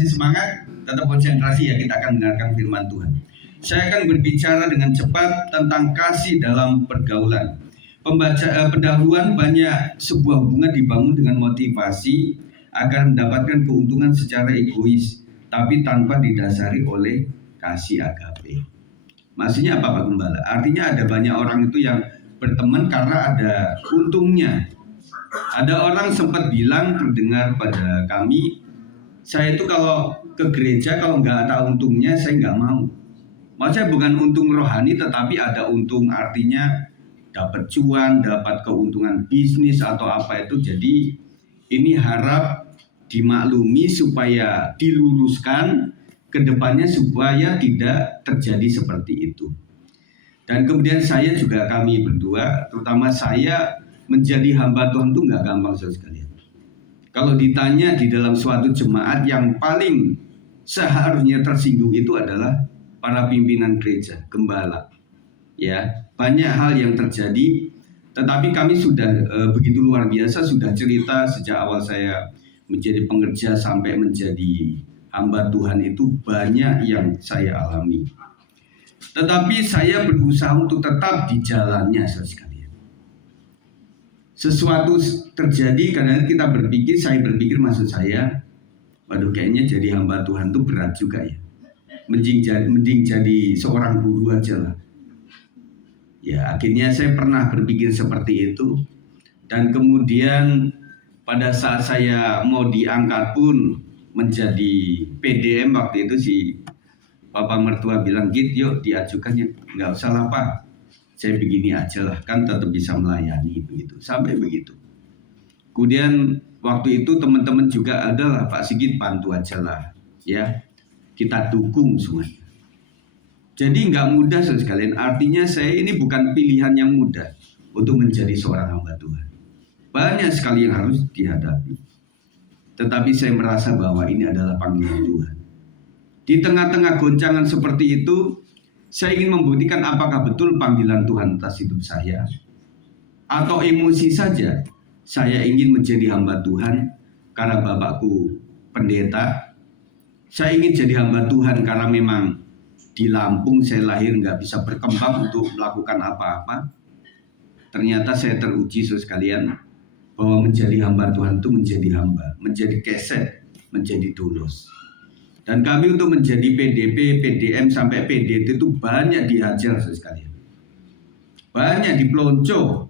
kasih semangat, tetap konsentrasi ya, kita akan mendengarkan firman Tuhan. Saya akan berbicara dengan cepat tentang kasih dalam pergaulan. Pendahuluan banyak sebuah hubungan dibangun dengan motivasi agar mendapatkan keuntungan secara egois, tapi tanpa didasari oleh kasih agape. Maksudnya apa Pak Gembala? Artinya ada banyak orang itu yang berteman karena ada untungnya. Ada orang sempat bilang, terdengar pada kami, saya itu kalau ke gereja kalau nggak ada untungnya saya nggak mau. Maksudnya bukan untung rohani, tetapi ada untung, artinya dapat cuan, dapat keuntungan bisnis atau apa itu. Jadi ini harap dimaklumi supaya diluruskan ke depannya supaya tidak terjadi seperti itu. Dan kemudian saya juga, kami berdua, terutama saya, menjadi hamba Tuhan itu nggak gampang sekali. Kalau ditanya di dalam suatu jemaat, yang paling seharusnya tersinggung itu adalah para pimpinan gereja, gembala. Ya, banyak hal yang terjadi, tetapi kami sudah begitu luar biasa, sudah cerita sejak awal saya menjadi pengerja sampai menjadi hamba Tuhan, itu banyak yang saya alami. Tetapi saya berusaha untuk tetap di jalannya, sekalian. Sesuatu terjadi karena kita berpikir, saya berpikir maksud saya, waduh kayaknya jadi hamba Tuhan itu berat juga ya. Mending jadi seorang guru aja lah. Ya, akhirnya saya pernah berpikir seperti itu. Dan kemudian pada saat saya mau diangkat pun menjadi PDM, waktu itu si Bapak mertua bilang, "Git, yuk diajukannya." "Nggak usah lah Pak, saya begini aja lah, kan tetap bisa melayani." Begitu, sampai begitu. Kemudian waktu itu teman-teman juga adalah, "Pak Sigit bantu aja lah, ya kita dukung semuanya." Jadi nggak mudah sekalian. Artinya saya ini bukan pilihan yang mudah untuk menjadi seorang hamba Tuhan. Banyak sekali yang harus dihadapi. Tetapi saya merasa bahwa ini adalah panggilan Tuhan. Di tengah-tengah goncangan seperti itu, saya ingin membuktikan apakah betul panggilan Tuhan atas hidup saya, atau emosi saja. Saya ingin menjadi hamba Tuhan karena bapakku pendeta. Saya ingin jadi hamba Tuhan karena memang di Lampung saya lahir nggak bisa berkembang untuk melakukan apa-apa. Ternyata saya teruji sekalian bahwa menjadi hamba Tuhan itu menjadi hamba, menjadi keset, menjadi tulus. Dan kami untuk menjadi PDP, PDM sampai PDT itu banyak diajar sekalian. Banyak dipelonco.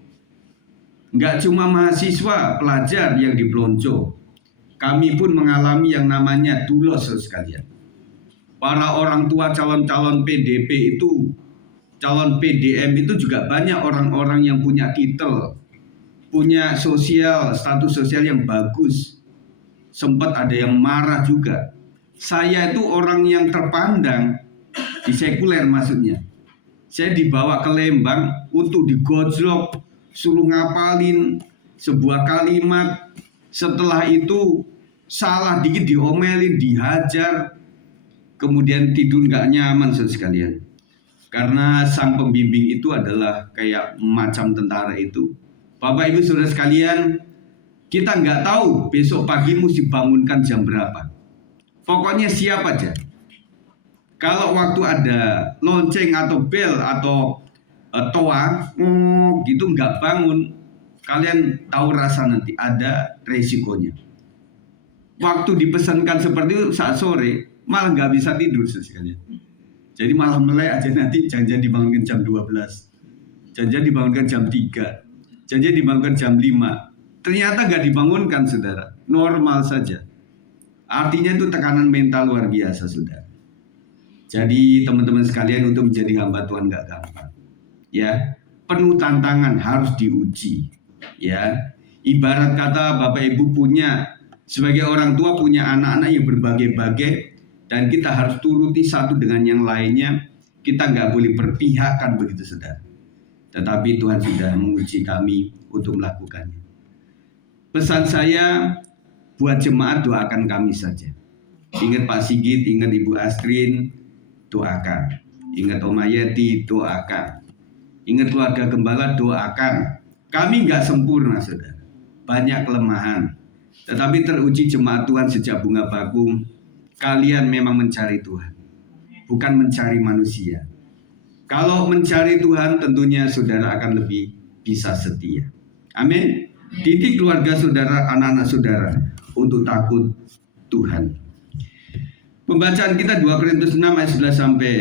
Nggak cuma mahasiswa, pelajar yang dipelonco. Kami pun mengalami yang namanya tulos sekalian. Para orang tua calon-calon PDP itu, calon PDM itu juga banyak orang-orang yang punya titel, punya sosial, status sosial yang bagus. Sempat ada yang marah juga. Saya itu orang yang terpandang di sekuler maksudnya. Saya dibawa ke Lembang untuk digojlok, suruh ngapalin sebuah kalimat. Setelah itu salah dikit diomelin, dihajar. Kemudian tidur gak nyaman sekalian. Karena sang pembimbing itu adalah kayak macam tentara itu. Bapak Ibu Saudara sekalian, kita nggak tahu besok pagi mesti bangunkan jam berapa. Pokoknya siap aja. Kalau waktu ada lonceng atau bel atau toa, gitu nggak bangun, kalian tahu rasa nanti ada resikonya. Waktu dipesankan seperti itu saat sore, malah nggak bisa tidur sekalian. Jadi malah melek aja nanti, jangan dibangunkan jam 12, jangan dibangunkan jam 3, jangan dibangunkan jam 5. Ternyata nggak dibangunkan, saudara. Normal saja. Artinya itu tekanan mental luar biasa, saudara. Jadi teman-teman sekalian, untuk menjadi hamba Tuhan nggak gampang. Ya, penuh tantangan, harus diuji. Ya, ibarat kata Bapak Ibu punya, sebagai orang tua punya anak-anak yang berbagai-bagai, dan kita harus turuti satu dengan yang lainnya. Kita nggak boleh berpihak kan begitu, saudara. Tetapi Tuhan sudah menguji kami untuk melakukannya. Pesan saya buat jemaat, doakan kami saja. Ingat Pak Sigit, ingat Ibu Astrin, doakan. Ingat Om Ayeti, doakan. Ingat keluarga gembala, doakan. Kami nggak sempurna, saudara. Banyak kelemahan. Tetapi teruji jemaat Tuhan sejak bunga bakung kalian memang mencari Tuhan, bukan mencari manusia. Kalau mencari Tuhan tentunya saudara akan lebih bisa setia. Amin. Didik keluarga saudara, anak-anak saudara untuk takut Tuhan. Pembacaan kita 2 Korintus 6 ayat 11 sampai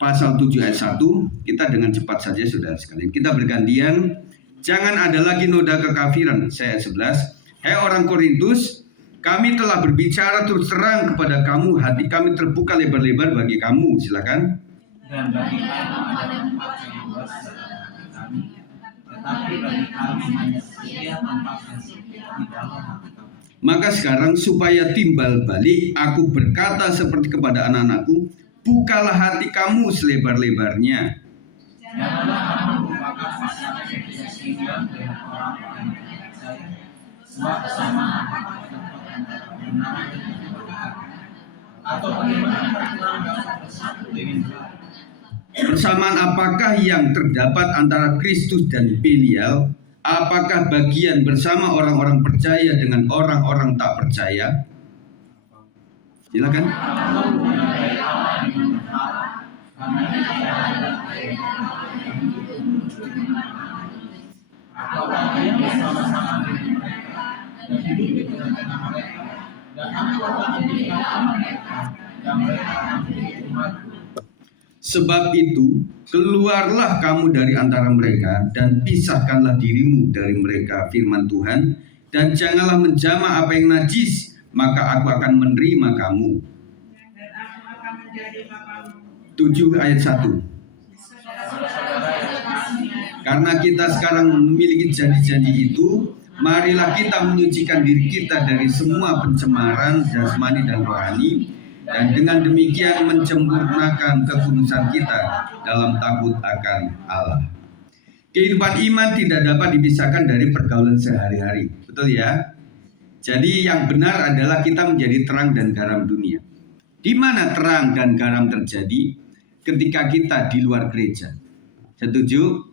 pasal 7 ayat 1. Kita dengan cepat saja saudara sekalian. Kita bergantian. Jangan ada lagi noda kekafiran. Saya ayat 11. Hai orang Korintus, kami telah berbicara terus terang kepada kamu. Hati kami terbuka lebar-lebar bagi kamu. Silakan. Dan bagi kamu ada tempat yang luas dalam hati kami, tetapi bagi kami hanya sedia tempat yang sempit di dalam hati kami. Maka sekarang supaya timbal balik, aku berkata seperti kepada anak-anakku, bukalah hati kamu selebar-lebarnya. Janganlah kamu merupakan pasangan yang tidak seimbang dengan orang-orang yang tidak percaya, sebab kesamaan apakah terdapat antara kebenaran dan kebenaran, atau bagaimana peraturan dapat bersatu dengan Tuhan. Persamaan apakah yang terdapat antara Kristus dan Belial? Apakah bagian bersama orang-orang percaya dengan orang-orang tak percaya? Silakan. Sebab itu, keluarlah kamu dari antara mereka dan pisahkanlah dirimu dari mereka, firman Tuhan, dan janganlah menjamah apa yang najis, maka aku akan menerima kamu. Dan aku akan menjadi bapamu. 7 ayat 1. Karena kita sekarang memiliki janji-janji itu, marilah kita menyucikan diri kita dari semua pencemaran jasmani dan rohani, dan dengan demikian menyempurnakan kekudusan kita dalam takut akan Allah. Kehidupan iman tidak dapat dipisahkan dari pergaulan sehari-hari. Betul ya? Jadi yang benar adalah kita menjadi terang dan garam dunia. Di mana terang dan garam terjadi? Ketika kita di luar gereja. Setuju?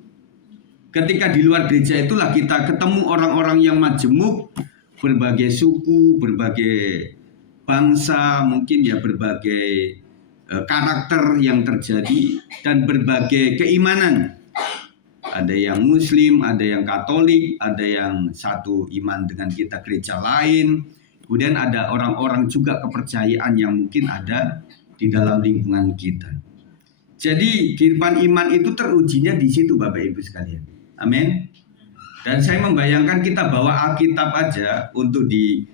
Ketika di luar gereja itulah kita ketemu orang-orang yang majemuk, berbagai suku, berbagai bangsa, mungkin ya berbagai karakter yang terjadi dan berbagai keimanan. Ada yang Muslim, ada yang Katolik, ada yang satu iman dengan kita gereja lain. Kemudian ada orang-orang juga kepercayaan yang mungkin ada di dalam lingkungan kita. Jadi kehidupan iman itu terujinya di situ Bapak Ibu sekalian. Amin. Dan saya membayangkan kita bawa Alkitab aja untuk di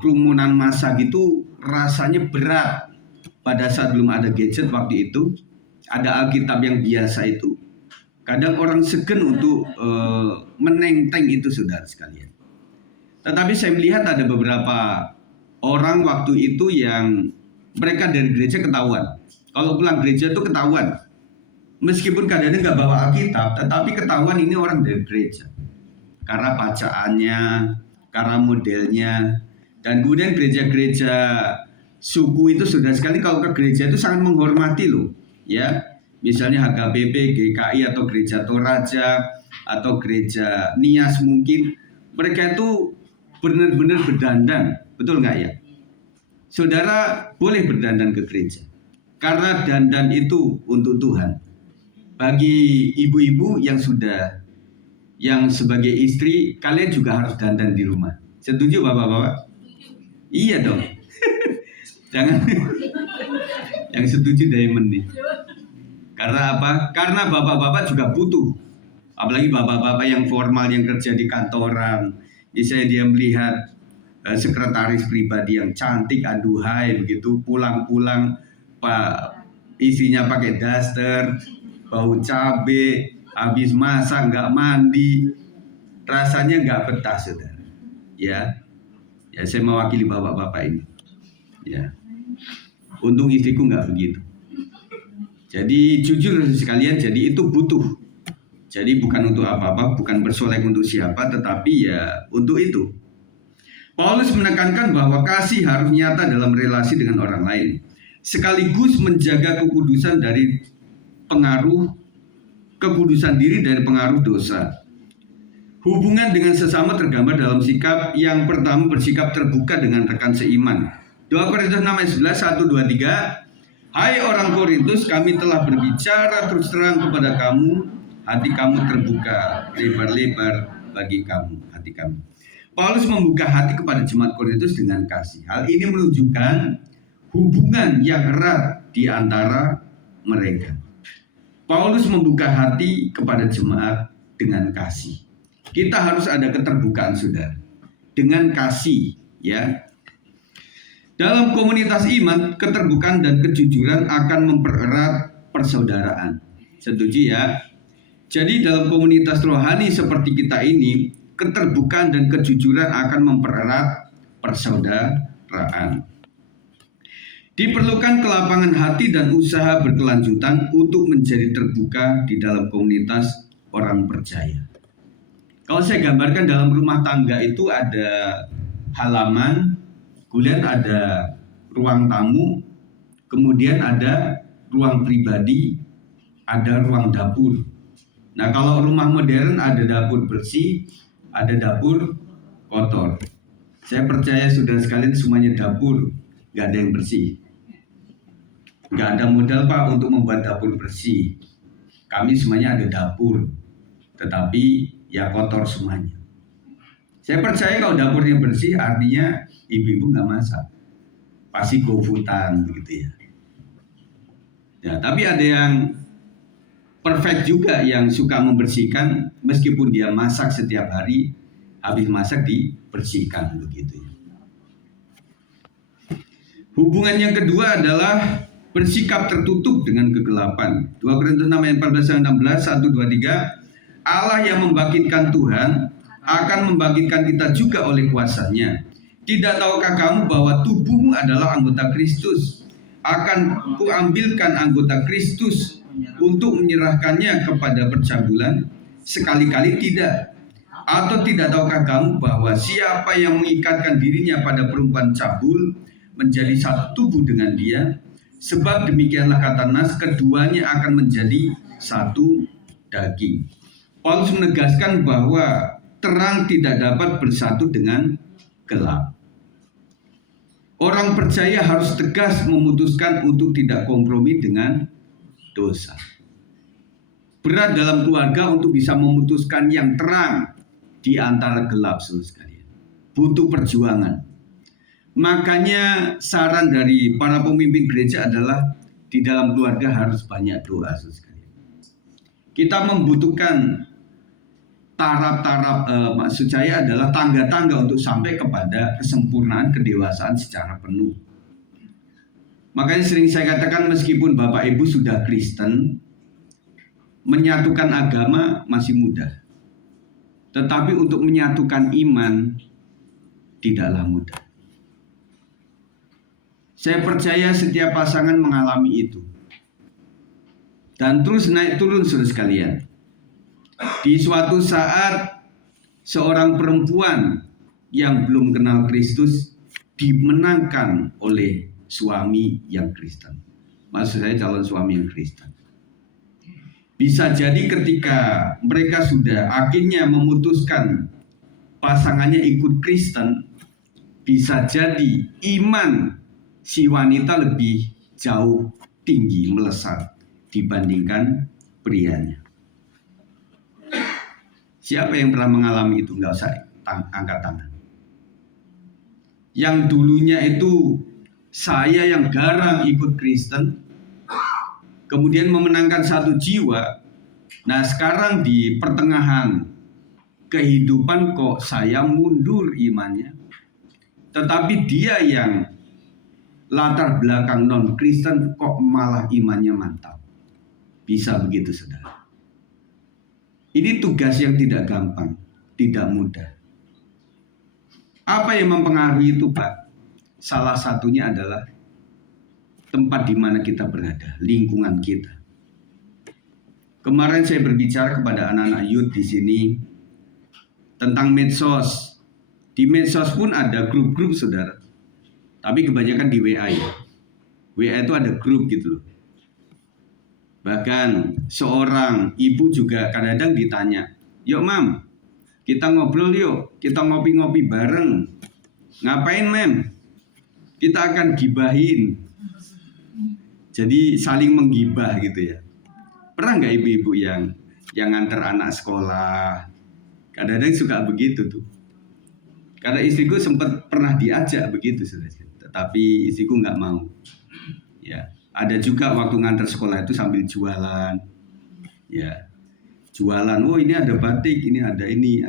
kerumunan massa gitu rasanya berat. Pada saat belum ada gadget waktu itu, ada Alkitab yang biasa itu. Kadang orang segan untuk menenteng itu saudara sekalian. Tetapi saya melihat ada beberapa orang waktu itu yang mereka dari gereja ketahuan. Kalau pulang gereja itu ketahuan. Meskipun kadang-kadang nggak bawa Alkitab, tetapi ketahuan ini orang dari gereja. Karena bacaannya, karena modelnya. Dan kemudian gereja-gereja suku itu sudah sekali kalau ke gereja itu sangat menghormati loh. Ya, misalnya HKBP, GKI atau Gereja Toraja atau Gereja Nias mungkin. Mereka itu benar-benar berdandan. Betul nggak ya? Saudara boleh berdandan ke gereja. Karena dandan itu untuk Tuhan. Bagi ibu-ibu yang sebagai istri, kalian juga harus dandan di rumah. Setuju bapak-bapak? Iya dong. Jangan yang setuju Diamond nih. Karena apa? Karena bapak-bapak juga butuh. Apalagi bapak-bapak yang formal yang kerja di kantoran. Misalnya dia melihat sekretaris pribadi yang cantik, aduhai begitu, pulang-pulang istrinya pakai daster, bau cabe, habis masak nggak mandi, rasanya nggak betah saudara. Ya saya mewakili bapak-bapak ini. Ya, untung istriku nggak begitu. Jadi jujur sekalian, jadi itu butuh. Jadi bukan untuk apa-apa, bukan bersolek untuk siapa, tetapi ya untuk itu. Paulus menekankan bahwa kasih harus nyata dalam relasi dengan orang lain, sekaligus menjaga kekudusan dari kekudusan diri dari pengaruh dosa. Hubungan dengan sesama tergambar dalam sikap yang pertama bersikap terbuka dengan rekan seiman. 2 Korintus 6 ayat 11, 1, 2, 3. Hai orang Korintus, kami telah berbicara terus terang kepada kamu, hati kamu terbuka lebar-lebar bagi kamu, hati kami. Paulus membuka hati kepada jemaat Korintus dengan kasih. Hal ini menunjukkan hubungan yang erat di antara mereka. Paulus membuka hati kepada jemaat dengan kasih. Kita harus ada keterbukaan, saudara, dengan kasih, ya. Dalam komunitas iman, keterbukaan dan kejujuran akan mempererat persaudaraan. Setuju ya? Jadi dalam komunitas rohani seperti kita ini, keterbukaan dan kejujuran akan mempererat persaudaraan. Diperlukan kelapangan hati dan usaha berkelanjutan untuk menjadi terbuka di dalam komunitas orang percaya. Kalau saya gambarkan dalam rumah tangga itu ada halaman, kemudian ada ruang tamu, kemudian ada ruang pribadi, ada ruang dapur. Nah, kalau rumah modern ada dapur bersih, ada dapur kotor. Saya percaya saudara sekalian semuanya dapur, nggak ada yang bersih. Nggak ada modal Pak untuk membuat dapur bersih. Kami semuanya ada dapur, tetapi ya kotor semuanya. Saya percaya kalau dapurnya bersih artinya ibu-ibu nggak masak, pasti go-foodan begitu ya. Ya, tapi ada yang perfect juga yang suka membersihkan meskipun dia masak setiap hari, habis masak dibersihkan begitu. Hubungan yang kedua adalah bersikap tertutup dengan kegelapan. 2 Korintus 6 ayat 14 dan 16, 1, 2, 3. Allah yang membangkitkan Tuhan akan membangkitkan kita juga oleh kuasanya. Tidak tahukah kamu bahwa tubuhmu adalah anggota Kristus? Akan kuambilkan anggota Kristus untuk menyerahkannya kepada percabulan? Sekali-kali tidak. Atau tidak tahukah kamu bahwa siapa yang mengikatkan dirinya pada perempuan cabul menjadi satu tubuh dengan dia? Sebab demikianlah kata Nas, keduanya akan menjadi satu daging. Paulus menegaskan bahwa terang tidak dapat bersatu dengan gelap. Orang percaya harus tegas memutuskan untuk tidak kompromi dengan dosa. Berat dalam keluarga untuk bisa memutuskan yang terang di antara gelap, saudara sekalian. Butuh perjuangan. Makanya saran dari para pemimpin gereja adalah di dalam keluarga harus banyak doa, saudara sekalian. Kita membutuhkan taraf-taraf, maksud saya adalah tangga-tangga untuk sampai kepada kesempurnaan kedewasaan secara penuh. Makanya sering saya katakan meskipun Bapak Ibu sudah Kristen, menyatukan agama masih mudah. Tetapi untuk menyatukan iman tidaklah mudah. Saya percaya setiap pasangan mengalami itu. Dan terus naik turun saudara sekalian. Di suatu saat seorang perempuan yang belum kenal Kristus dimenangkan oleh suami yang Kristen. Maksud saya calon suami yang Kristen. Bisa jadi ketika mereka sudah akhirnya memutuskan pasangannya ikut Kristen, bisa jadi iman si wanita lebih jauh tinggi melesat dibandingkan prianya. Siapa yang pernah mengalami itu? Nggak usah angkat tangan. Yang dulunya itu saya yang garang ikut Kristen, kemudian memenangkan satu jiwa. Nah sekarang di pertengahan kehidupan kok saya mundur imannya. Tetapi dia yang latar belakang non-Kristen kok malah imannya mantap. Bisa begitu saudara. Ini tugas yang tidak gampang, tidak mudah. Apa yang mempengaruhi itu Pak? Salah satunya adalah tempat di mana kita berada, lingkungan kita. Kemarin saya berbicara kepada anak-anak youth di sini tentang medsos. Di medsos pun ada grup-grup saudara. Tapi kebanyakan di WA ya. WA itu ada grup gitu loh. Bahkan seorang ibu juga kadang-kadang ditanya, "Yuk Mam, kita ngobrol yuk, kita ngopi-ngopi bareng." "Ngapain Mem?" kita akan gibahin. Jadi saling menggibah gitu ya. Pernah nggak ibu-ibu yang nganter anak sekolah? Kadang-kadang suka begitu tuh. Karena istriku sempat pernah diajak begitu, tetapi istriku nggak mau. Ya, ada juga waktu nganter sekolah itu sambil jualan. Ya, jualan. Oh ini ada batik, ini ada ini,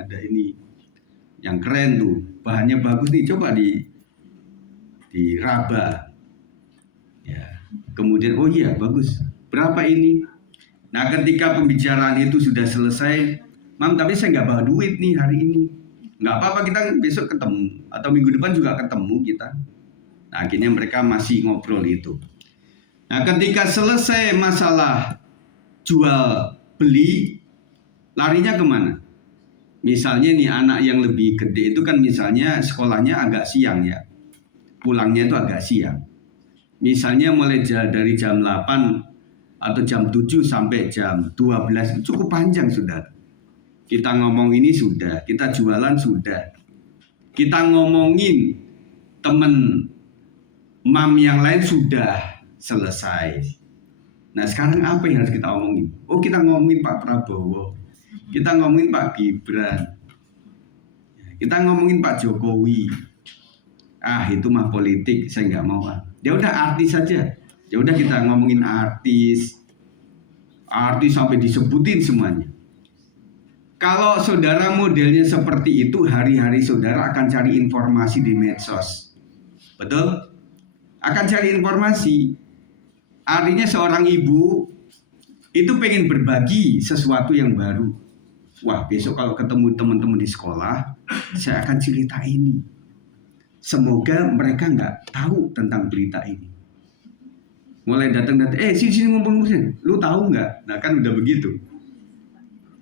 yang keren tuh, bahannya bagus nih, coba diraba. Ya, kemudian oh iya bagus, berapa ini? Nah ketika pembicaraan itu sudah selesai, Mam tapi saya nggak bawa duit nih hari ini. Nggak apa-apa, kita besok ketemu atau minggu depan juga ketemu kita. Nah, akhirnya mereka masih ngobrol itu. Nah ketika selesai masalah jual beli, larinya kemana? Misalnya nih anak yang lebih gede itu kan misalnya sekolahnya agak siang ya, pulangnya itu agak siang. Misalnya mulai dari jam 8 atau jam 7 sampai jam 12, cukup panjang sudah. Kita ngomong ini sudah, kita jualan sudah, kita ngomongin temen mam yang lain sudah selesai. Nah sekarang apa yang harus kita omongin? Oh kita ngomongin Pak Prabowo, kita ngomongin Pak Gibran, kita ngomongin Pak Jokowi. Ah itu mah politik, saya nggak mau. Ya udah artis saja. Ya udah kita ngomongin artis sampai disebutin semuanya. Kalau saudara modelnya seperti itu, hari-hari saudara akan cari informasi di medsos. Betul? Akan cari informasi. Artinya seorang ibu itu pengen berbagi sesuatu yang baru. Wah, besok kalau ketemu teman-teman di sekolah, saya akan cerita ini. Semoga mereka nggak tahu tentang berita ini. Mulai datang, sini ngumpul, lu tahu nggak? Nah kan udah begitu.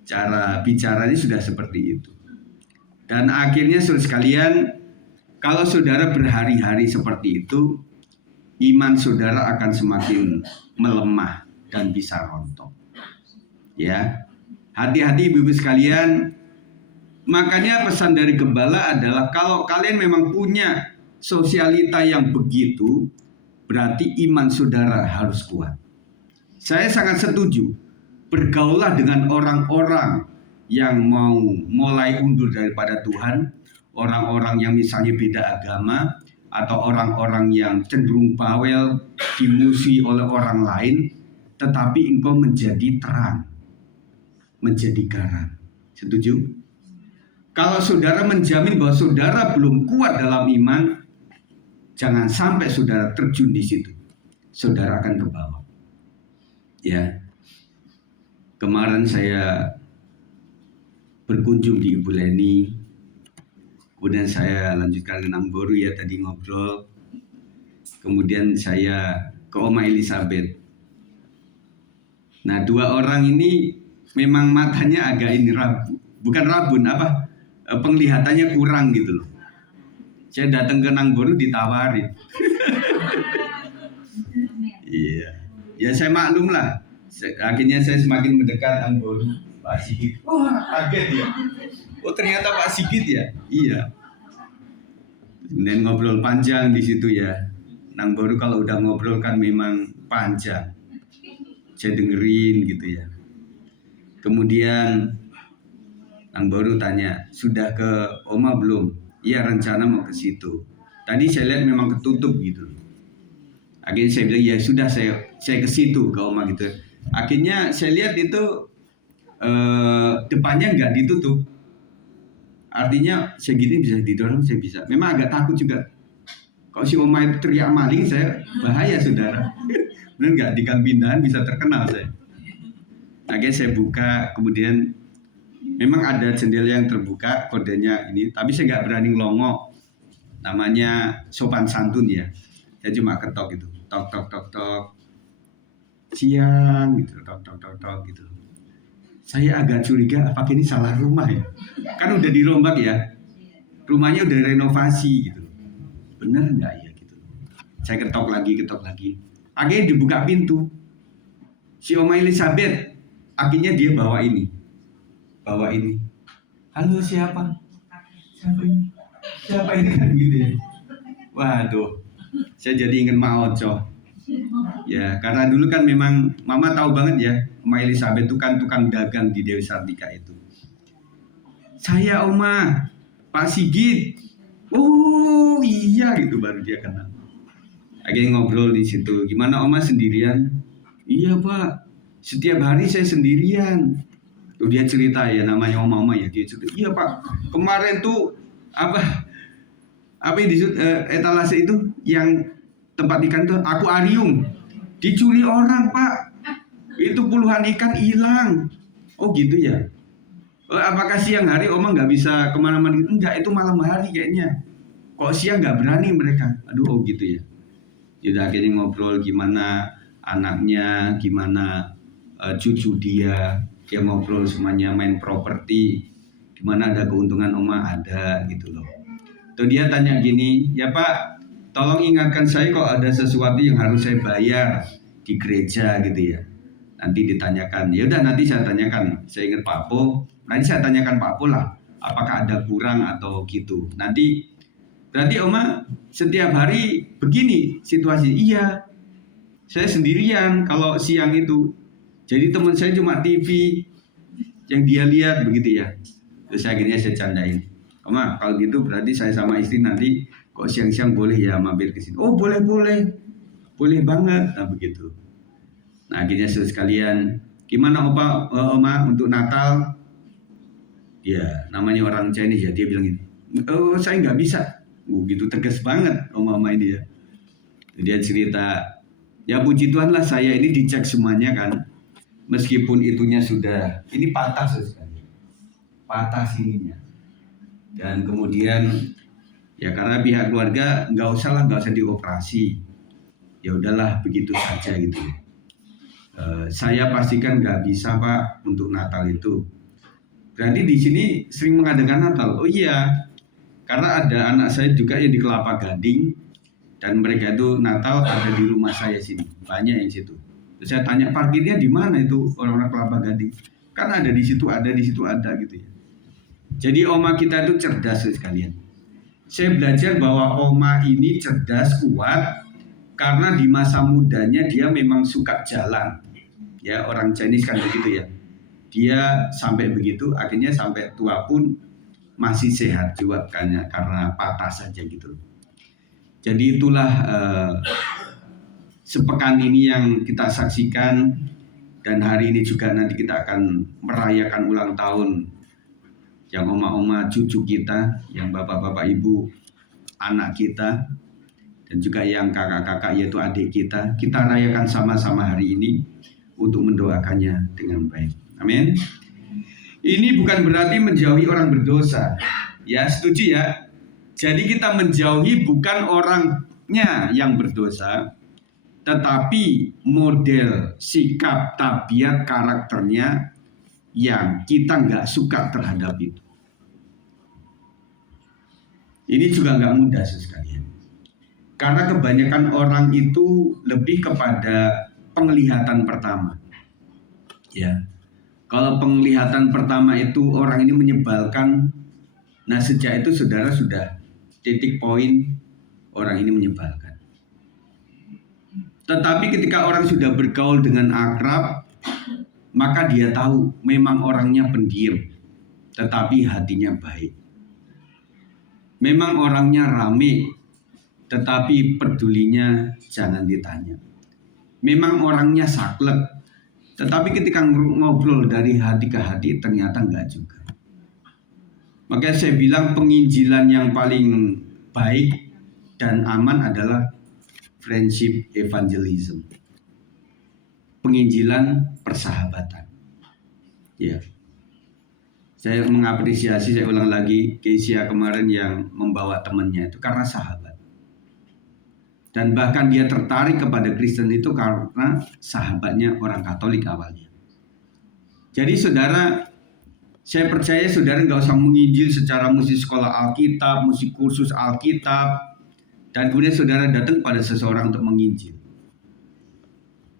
Cara bicaranya sudah seperti itu. Dan akhirnya saudara sekalian, kalau saudara berhari-hari seperti itu, iman saudara akan semakin melemah dan bisa rontok. Ya, hati-hati ibu-ibu sekalian. Makanya pesan dari gembala adalah kalau kalian memang punya sosialita yang begitu, berarti iman saudara harus kuat. Saya sangat setuju. Bergaulah dengan orang-orang yang mau mulai undur daripada Tuhan, orang-orang yang misalnya beda agama, atau orang-orang yang cenderung bawel, dimusuhi oleh orang lain, tetapi engkau menjadi terang, menjadi garam. Setuju? Kalau saudara menjamin bahwa saudara belum kuat dalam iman, jangan sampai saudara terjun di situ. Saudara akan ke bawah. Ya. Kemarin saya berkunjung di Ibu Leni, kemudian saya lanjutkan ke Nangboru ya tadi ngobrol, kemudian saya ke Oma Elizabeth. Nah dua orang ini memang matanya agak ini bukan rabun penglihatannya kurang gitu loh. Saya datang ke Nangboru ditawarin. Iya, ya saya maklum lah. Akhirnya saya semakin mendekat Nangboru, Pak Sigit. Wah, kaget ya. Oh, ternyata Pak Sigit ya. Iya. Kemudian ngobrol panjang di situ ya. Nangboru kalau udah ngobrol kan memang panjang. Saya dengerin gitu ya. Kemudian Nangboru tanya, "Sudah ke Oma belum?" "Iya, rencana mau ke situ." Tadi saya lihat memang ketutup gitu. Akhirnya saya bilang, "Ya sudah, saya ke situ ke Oma gitu." Akhirnya saya lihat itu depannya nggak ditutup. Artinya segini bisa didorong, saya bisa. Memang agak takut juga. Kalau si Oma itu teriak maling, saya bahaya saudara. Benar nggak? Di gang pindahan bisa terkenal saya. Akhirnya saya buka, kemudian memang ada jendela yang terbuka, kodenya ini. Tapi saya nggak berani ngelongok. Namanya sopan santun ya. Saya cuma ketok gitu. Tok, tok, tok, tok. Siang gitu, tok gitu. Saya agak curiga apakah ini salah rumah ya, kan udah dirombak ya, rumahnya udah renovasi gitu, bener nggak ya gitu. Saya ketok lagi, akhirnya dibuka pintu, si Oma Elizabeth, akhirnya dia bawa ini, halo siapa ini kan gitu ya. Waduh, Saya jadi ingat Ma Oco. Ya, karena dulu kan memang Mama tahu banget ya, Oma Elizabeth itu kan tukang dagang di Dewi Sartika itu. Saya Oma, Pak Sigit. Oh iya gitu baru dia kenal. Akhirnya ngobrol di situ. Gimana Oma sendirian? Iya Pak, setiap hari saya sendirian. Tuh dia cerita ya, namanya Oma ya, dia cerita. Iya Pak, kemarin tuh apa yang disebut etalase itu yang tempat ikan itu akuarium dicuri orang Pak. Itu puluhan ikan hilang. Oh gitu ya. Apakah siang hari Oma nggak bisa kemana-mana? Enggak, itu malam hari kayaknya. Kok siang nggak berani mereka? Aduh, oh gitu ya. Jadi akhirnya ngobrol gimana anaknya, gimana cucu dia ngobrol semuanya, main properti, gimana ada keuntungan Oma ada gitu loh. Tuh dia tanya gini, ya Pak, tolong ingatkan saya kalau ada sesuatu yang harus saya bayar di gereja gitu ya. Nanti ditanyakan, ya udah nanti saya tanyakan. Saya ingat Pak Po, nanti saya tanyakan Pak Po lah, apakah ada kurang atau gitu. Nanti berarti Oma setiap hari begini situasi. Iya, saya sendirian kalau siang itu. Jadi teman saya cuma TV yang dia lihat begitu ya. Terus akhirnya saya candain. Oma kalau gitu berarti saya sama istri nanti kok siang-siang boleh ya mampir ke sini. Oh boleh banget. Nah begitu. Nah akhirnya sekalian, gimana Oma untuk Natal? Ya namanya orang Chinese ya, dia bilang gitu. Oh saya nggak bisa. Gitu tegas banget Oma ini ya. Dia cerita, ya puji Tuhan lah saya ini dicek semuanya kan. Meskipun itunya sudah, ini patah sekali. Patah sininya. Dan kemudian ya karena pihak keluarga nggak usah dioperasi. Ya udahlah begitu saja gitu. Saya pastikan nggak bisa Pak untuk Natal itu. Berarti di sini sering mengadakan Natal. Oh iya, karena ada anak saya juga yang di Kelapa Gading dan mereka itu Natal ada di rumah saya sini, banyak yang situ. Terus saya tanya parkirnya di mana itu orang-orang Kelapa Gading? Kan ada di situ ada gitu ya. Jadi Oma kita itu cerdas sekalian. Saya belajar bahwa Oma ini cerdas, kuat karena di masa mudanya dia memang suka jalan. Ya orang Chinese kan begitu ya. Dia sampai begitu, akhirnya sampai tua pun masih sehat juga karena patah saja gitu. Jadi itulah sepekan ini yang kita saksikan dan hari ini juga nanti kita akan merayakan ulang tahun yang oma-oma cucu kita, yang bapak-bapak ibu anak kita dan juga yang kakak-kakak yaitu adik kita. Kita rayakan sama-sama hari ini untuk mendoakannya dengan baik. Amin. Ini bukan berarti menjauhi orang berdosa. Ya, setuju ya? Jadi kita menjauhi bukan orangnya yang berdosa, tetapi model, sikap, tabiat, karakternya yang kita nggak suka terhadap itu. Ini juga nggak mudah sekalian. Karena kebanyakan orang itu lebih kepada penglihatan pertama. Ya. Kalau penglihatan pertama itu orang ini menyebalkan, nah sejak itu saudara sudah titik poin orang ini menyebalkan. Tetapi ketika orang sudah bergaul dengan akrab, maka dia tahu memang orangnya pendiam, tetapi hatinya baik. Memang orangnya rame, tetapi pedulinya jangan ditanya. Memang orangnya saklek, tetapi ketika ngobrol dari hati ke hati ternyata enggak juga. Makanya saya bilang penginjilan yang paling baik dan aman adalah friendship evangelism. Penginjilan persahabatan. Ya. Saya mengapresiasi, saya ulang lagi, Kesia kemarin yang membawa temannya itu karena sahabat. Dan bahkan dia tertarik kepada Kristen itu karena sahabatnya orang Katolik awalnya. Jadi saudara, saya percaya saudara nggak usah menginjil secara mesti sekolah Alkitab, mesti kursus Alkitab, dan kemudian saudara datang pada seseorang untuk menginjil.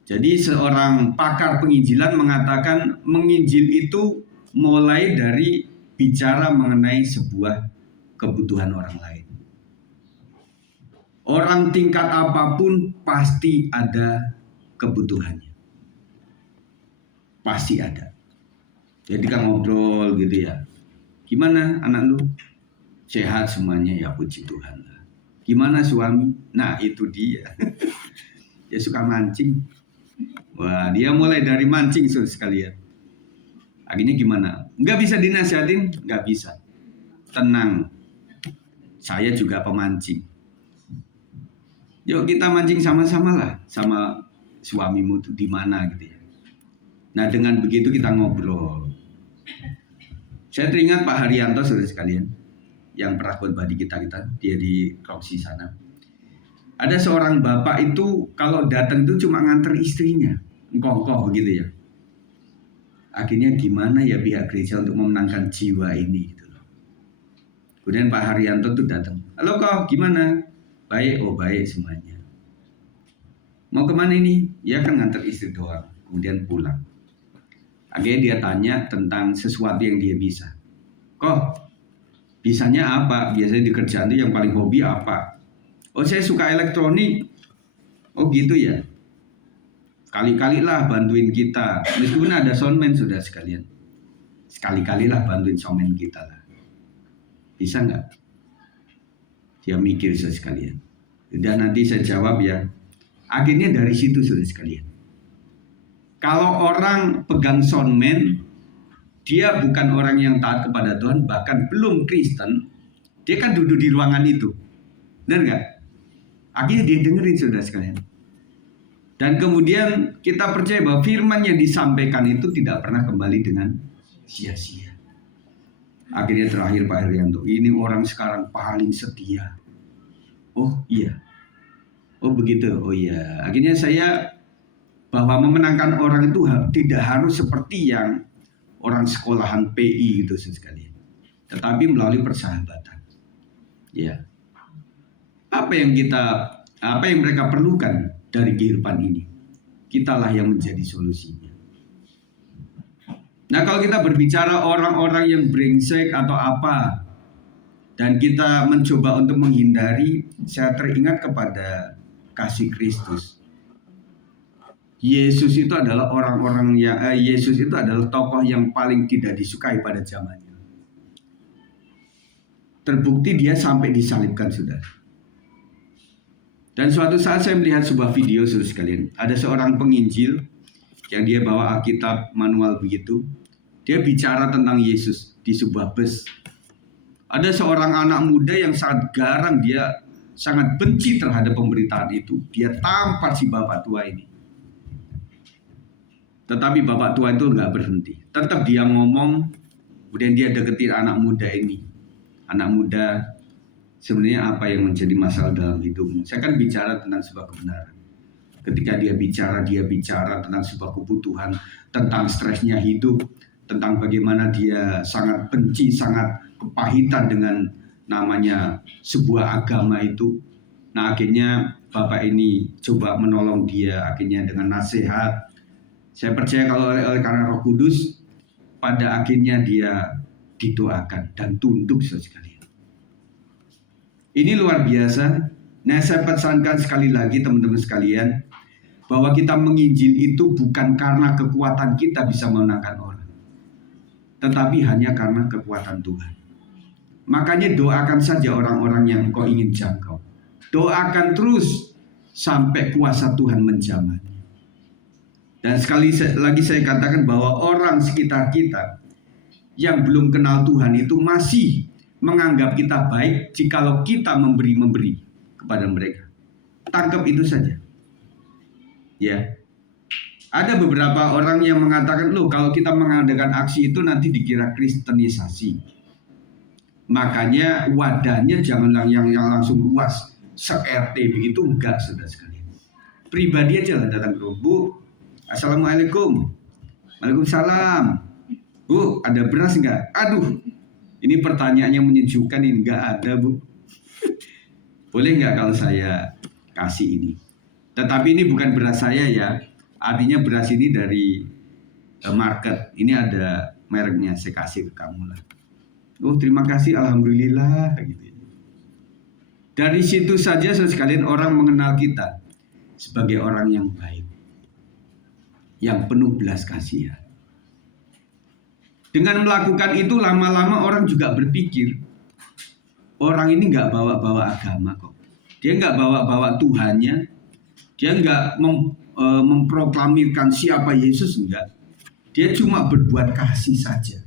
Jadi seorang pakar penginjilan mengatakan menginjil itu mulai dari bicara mengenai sebuah kebutuhan orang lain. Orang tingkat apapun pasti ada kebutuhannya. Pasti ada. Jadi kan ngobrol gitu ya. Gimana anak lu? Sehat semuanya, ya puji Tuhan lah. Gimana suami? Nah itu dia. Dia suka mancing. Wah, dia mulai dari mancing saudara sekalian. Akhirnya gimana? Nggak bisa dinasihatin? Nggak bisa. Tenang. Saya juga pemancing. Yuk kita mancing sama-sama lah. Sama suamimu tuh di mana gitu ya. Nah dengan begitu kita ngobrol. Saya teringat Pak Haryanto saudara sekalian. Yang pernah khotbah di kita, dia di Roxy sana. Ada seorang bapak itu kalau datang itu cuma nganter istrinya, engkoh-engkoh begitu ya. Akhirnya gimana ya pihak gereja untuk memenangkan jiwa ini gitu loh. Kemudian Pak Haryanto tuh datang. Halo kok, gimana? Baik, oh baik semuanya. Mau kemana ini? Ya kan nganter istri doang, kemudian pulang. Akhirnya dia tanya tentang sesuatu yang dia bisa. Kok, bisanya apa? Biasanya di kerjaan itu yang paling hobi apa? Oh saya suka elektronik. Oh gitu ya. Kali-kali lah bantuin kita. Meskipun ada soundman sudah sekalian. Sekali-kali lah bantuin soundman kita lah. Bisa nggak? Dia mikir sudah sekalian. Udah nanti saya jawab ya. Akhirnya dari situ sudah sekalian. Kalau orang pegang soundman, dia bukan orang yang taat kepada Tuhan, bahkan belum Kristen, dia kan duduk di ruangan itu. Benar nggak? Akhirnya dia dengerin saudara sekalian. Dan kemudian kita percaya bahwa firman yang disampaikan itu tidak pernah kembali dengan sia-sia. Akhirnya terakhir Pak Haryanto, ini orang sekarang paling setia. Oh iya. Oh begitu, oh iya. Akhirnya saya bahwa memenangkan orang itu tidak harus seperti yang orang sekolahan PI gitu sekalian. Tetapi melalui persahabatan. Ya. Apa yang mereka perlukan dari kehidupan ini, kitalah yang menjadi solusinya. Nah kalau kita berbicara orang-orang yang brengsek atau apa, dan kita mencoba untuk menghindari, saya teringat kepada kasih Kristus. Yesus itu adalah Yesus itu adalah tokoh yang paling tidak disukai pada zamannya. Terbukti dia sampai disalibkan sudah. Dan suatu saat saya melihat sebuah video saudara sekalian. Ada seorang penginjil yang dia bawa Alkitab manual begitu. Dia bicara tentang Yesus di sebuah bus. Ada seorang anak muda yang sangat garang, dia sangat benci terhadap pemberitaan itu. Dia tampar si bapak tua ini. Tetapi bapak tua itu nggak berhenti. Tetap dia ngomong, kemudian dia deketin anak muda ini. Anak muda, sebenarnya apa yang menjadi masalah dalam hidupmu? Saya kan bicara tentang sebuah kebenaran. Ketika dia bicara tentang sebuah kebutuhan, tentang stresnya hidup, tentang bagaimana dia sangat benci, sangat kepahitan dengan namanya sebuah agama itu. Nah akhirnya bapak ini coba menolong dia, akhirnya dengan nasihat. Saya percaya kalau oleh karena Roh Kudus, pada akhirnya dia didoakan dan tunduk sekali. Ini luar biasa. Nah saya pesankan sekali lagi teman-teman sekalian, bahwa kita menginjil itu bukan karena kekuatan kita bisa memenangkan orang, tetapi hanya karena kekuatan Tuhan. Makanya doakan saja orang-orang yang kau ingin jangkau. Doakan terus sampai kuasa Tuhan menjamah. Dan sekali lagi saya katakan bahwa orang sekitar kita yang belum kenal Tuhan itu masih menganggap kita baik jikalau kita memberi kepada mereka. Tangkap itu saja. Ya. Ada beberapa orang yang mengatakan, loh kalau kita mengadakan aksi itu nanti dikira kristenisasi. Makanya wadahnya jangan yang langsung luas, se-RT begitu, enggak saudara sekalian. Pribadi aja lah datang ke Bu, Assalamualaikum. Waalaikumsalam. Bu, ada beras enggak? Aduh, ini pertanyaan yang menyejukkan, ini enggak ada Bu. Boleh enggak kalau saya kasih ini? Tetapi ini bukan beras saya ya. Artinya beras ini dari market. Ini ada mereknya, saya kasih ke kamu lah. Oh terima kasih, alhamdulillah gitu. Dari situ saja sekalian orang mengenal kita sebagai orang yang baik, yang penuh belas kasihan. Dengan melakukan itu lama-lama orang juga berpikir, orang ini nggak bawa-bawa agama kok. Dia nggak bawa-bawa Tuhannya. Dia nggak memproklamirkan siapa Yesus, enggak. Dia cuma berbuat kasih saja.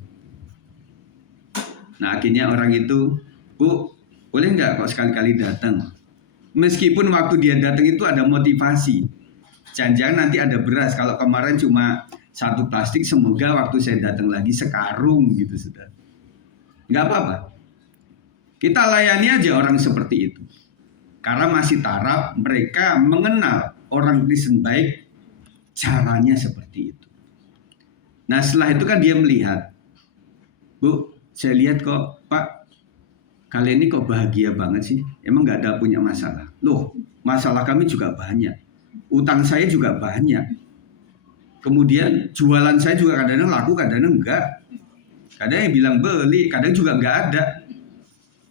Nah akhirnya orang itu, Bu, boleh nggak kok sekali-kali datang? Meskipun waktu dia datang itu ada motivasi. Jangan-jangan nanti ada beras. Kalau kemarin cuma 1 plastik, semoga waktu saya datang lagi sekarung gitu sudah. Nggak apa-apa. Kita layani aja orang seperti itu. Karena masih taraf mereka mengenal orang Kristen baik caranya seperti itu. Nah setelah itu kan dia melihat, Bu, saya lihat kok Pak, kalian ini kok bahagia banget sih? Emang nggak ada punya masalah? Loh, masalah kami juga banyak. Utang saya juga banyak. Kemudian jualan saya juga kadang-kadang laku, kadang-kadang enggak. Kadang yang bilang beli, kadang juga enggak ada.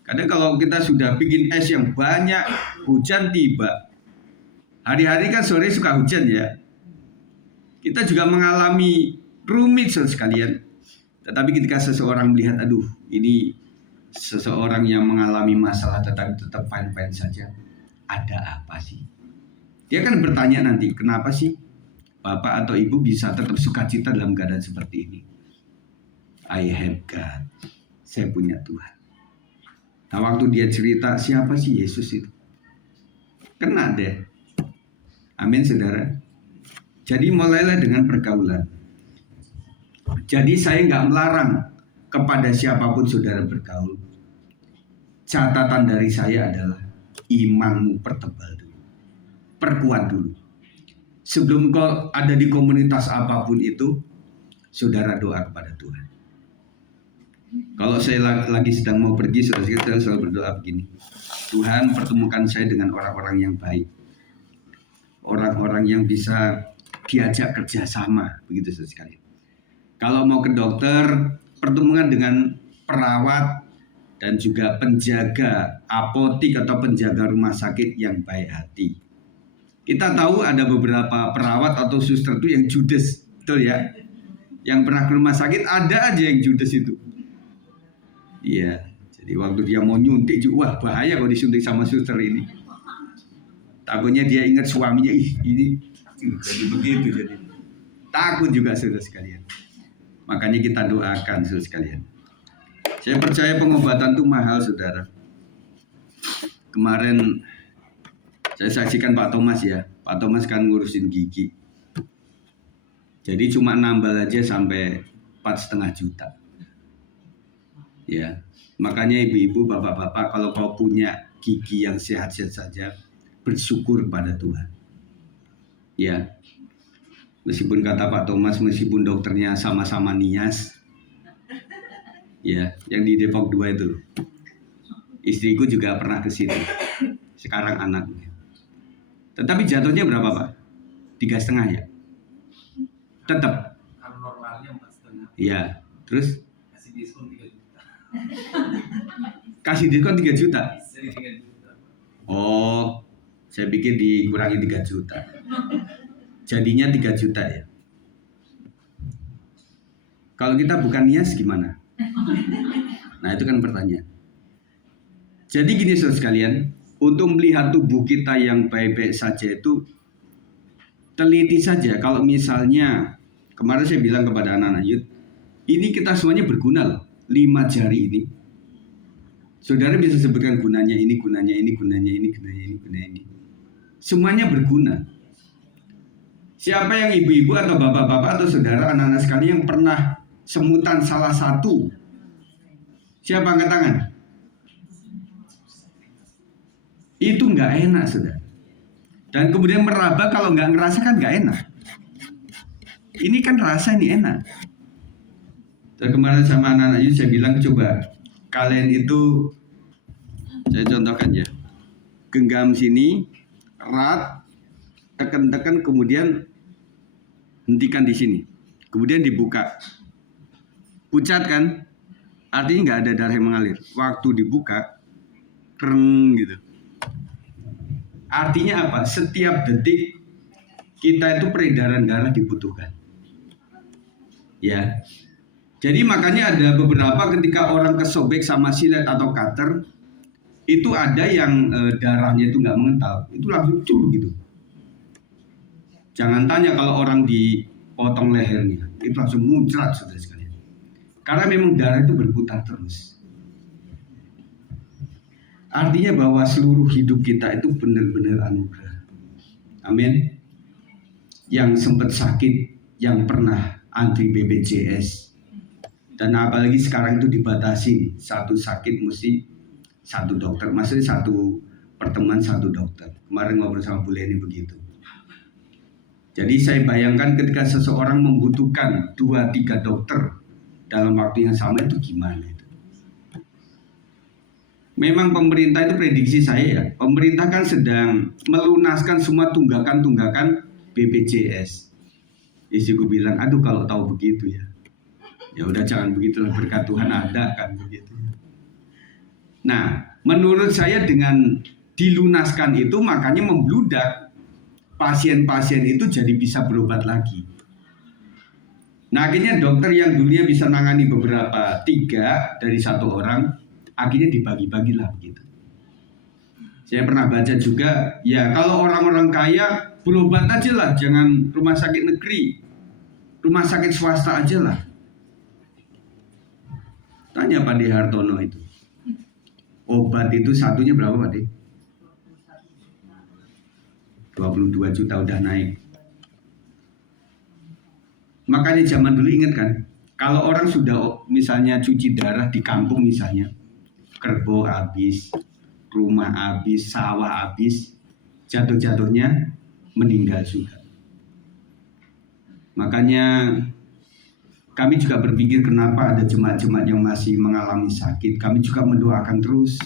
Kadang kalau kita sudah bikin es yang banyak, hujan tiba. Hari-hari kan sore suka hujan ya. Kita juga mengalami rumit sekalian. Tetapi ketika seseorang melihat, aduh ini seseorang yang mengalami masalah tetapi tetap fine-fine saja. Ada apa sih? Dia kan bertanya nanti, kenapa sih Bapak atau Ibu bisa tetap sukacita dalam keadaan seperti ini? I have God. Saya punya Tuhan. Nah waktu dia cerita, siapa sih Yesus itu? Kena deh. Amin saudara. Jadi mulailah dengan pergaulan. Jadi saya nggak melarang kepada siapapun saudara bergaul. Catatan dari saya adalah imanmu pertebal dulu. Perkuat dulu. Sebelum kau ada di komunitas apapun itu, saudara doa kepada Tuhan. Kalau saya lagi sedang mau pergi, saya selalu berdoa begini. Tuhan, pertemukan saya dengan orang-orang yang baik. Orang-orang yang bisa diajak kerjasama, begitu sekali. Kalau mau ke dokter, pertemukan dengan perawat dan juga penjaga apotik atau penjaga rumah sakit yang baik hati. Kita tahu ada beberapa perawat atau suster itu yang judes, betul ya? Yang pernah ke rumah sakit ada aja yang judes itu. Iya, jadi waktu dia mau nyuntik juga, wah bahaya kalau disuntik sama suster ini. Takutnya dia ingat suaminya, ini jadi begitu jadi. Takut juga saudara sekalian. Makanya kita doakan saudara sekalian. Saya percaya pengobatan itu mahal saudara. Kemarin saya saksikan Pak Thomas ya. Pak Thomas kan ngurusin gigi. Jadi cuma nambal aja sampai 4,5 juta. Ya, makanya ibu-ibu, bapak-bapak, kalau kau punya gigi yang sehat-sehat saja, bersyukur pada Tuhan. Ya, meskipun kata Pak Thomas, meskipun dokternya sama-sama nias, ya, yang di Depok 2 itu loh. Istriku juga pernah ke situ. Sekarang anaknya. Tetapi jatuhnya berapa Pak? 3,5 ya? Tetap. Kalau normalnya 4,5. Iya, terus? Kasih diskon 3 juta. Kasih diskon 3 juta? Seri 3 juta. Oh, saya pikir dikurangi 3 juta. Jadinya 3 juta ya. Kalau kita bukan nias gimana? Nah itu kan pertanyaan. Jadi gini saudara sekalian, untuk melihat tubuh kita yang baik-baik saja itu teliti saja. Kalau misalnya kemarin saya bilang kepada anak-anak youth, ini kita semuanya berguna loh. 5 jari ini. Saudara bisa sebutkan gunanya ini, gunanya ini, gunanya ini, gunanya ini, gunanya ini. Semuanya berguna. Siapa yang ibu-ibu atau bapak-bapak atau saudara anak-anak sekalian yang pernah semutan salah satu? Siapa angkat tangan? Itu nggak enak saudara. Dan kemudian meraba kalau nggak ngerasa kan nggak enak. Ini kan rasa ini enak. Dan kemarin sama anak-anak itu saya bilang coba kalian itu, saya contohkan ya, genggam sini, erat, tekan-tekan, kemudian hentikan di sini, kemudian dibuka, pucat kan, artinya nggak ada darah yang mengalir. Waktu dibuka, kreng gitu, Artinya apa? Setiap detik kita itu peredaran darah dibutuhkan. Ya. Jadi makanya ada beberapa ketika orang kesobek sama silet atau cutter, itu ada yang darahnya itu nggak mengental, itu langsung cur gitu. Jangan tanya kalau orang dipotong lehernya, itu langsung muncrat saudara sekalian. Karena memang darah itu berputar terus. Artinya bahwa seluruh hidup kita itu benar-benar anugerah. Amin. Yang sempat sakit, yang pernah antri BPJS, dan apalagi sekarang itu dibatasi, satu sakit mesti satu dokter, maksudnya satu pertemuan satu dokter. Kemarin ngobrol sama Bu Leni begitu. Jadi saya bayangkan ketika seseorang membutuhkan 2-3 dokter dalam waktu yang sama itu gimana itu. Memang pemerintah itu prediksi saya ya, pemerintah kan sedang melunaskan semua tunggakan-tunggakan BPJS. Istriku bilang, aduh kalau tahu begitu ya. Ya udah jangan begitulah, berkat Tuhan ada kan begitu. Nah, menurut saya dengan dilunaskan itu makanya membludak, pasien-pasien itu jadi bisa berobat lagi. Nah akhirnya dokter yang dulunya bisa nangani beberapa 3 dari 1 orang, akhirnya dibagi-bagilah begitu. Saya pernah baca juga, ya kalau orang-orang kaya berobat aja lah, jangan rumah sakit negeri, rumah sakit swasta aja lah. Tanya Pak De Hartono itu, obat itu satunya berapa Pak De? 22 juta udah naik. Makanya zaman dulu ingat kan, kalau orang sudah misalnya cuci darah di kampung misalnya, kerbau habis, rumah habis, sawah habis, jatuh-jatuhnya meninggal juga. Makanya kami juga berpikir kenapa ada jemaat-jemaat yang masih mengalami sakit. Kami juga mendoakan terus.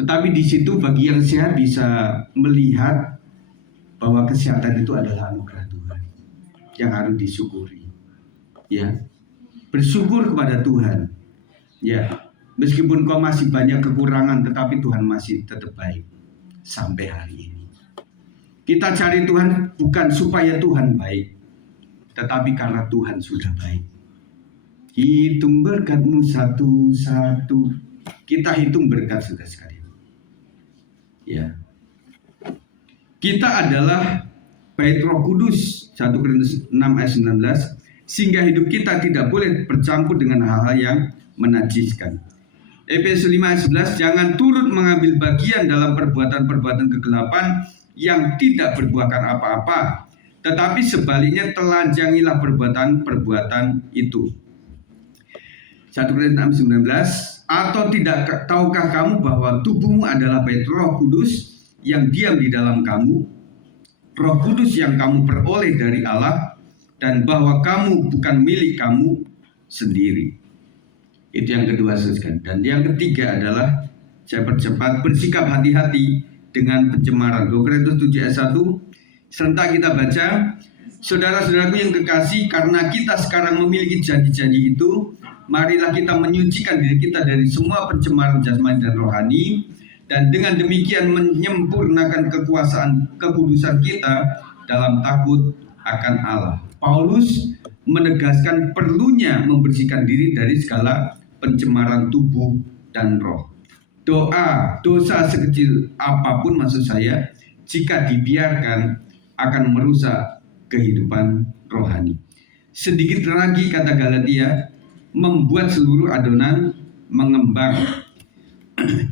Tetapi di situ bagi yang sehat bisa melihat bahwa kesehatan itu adalah anugerah Tuhan yang harus disyukuri. Ya, bersyukur kepada Tuhan. Ya, meskipun kau masih banyak kekurangan, tetapi Tuhan masih tetap baik sampai hari ini. Kita cari Tuhan bukan supaya Tuhan baik, tetapi karena Tuhan sudah baik. Hitung berkatmu satu-satu. Kita hitung berkat sudah sekalian. Ya. Kita adalah bait Roh Kudus, 1 Korintus 6 ayat 19, sehingga hidup kita tidak boleh bercampur dengan hal-hal yang menajiskan. Efesus 5 ayat 11, jangan turut mengambil bagian dalam perbuatan-perbuatan kegelapan yang tidak berbuahkan apa-apa, tetapi sebaliknya telanjangilah perbuatan-perbuatan itu. 1 Korintus 6 19, atau tidak tahukah kamu bahwa tubuhmu adalah bait Roh Kudus yang diam di dalam kamu, Roh Kudus yang kamu peroleh dari Allah, dan bahwa kamu bukan milik kamu sendiri. Itu yang kedua, saudara. Dan yang ketiga adalah, saya percepat, bersikap hati-hati dengan pencemaran. 2 Korintus 7 ayat 1, serentak kita baca, saudara-saudaraku yang kekasih, karena kita sekarang memiliki janji-janji itu, marilah kita menyucikan diri kita dari semua pencemaran jasmani dan rohani, dan dengan demikian menyempurnakan kekudusan kita dalam takut akan Allah. Paulus menegaskan perlunya membersihkan diri dari segala pencemaran tubuh dan roh. Dosa sekecil apapun maksud saya, jika dibiarkan akan merusak kehidupan rohani. Sedikit lagi kata Galatia, membuat seluruh adonan mengembang.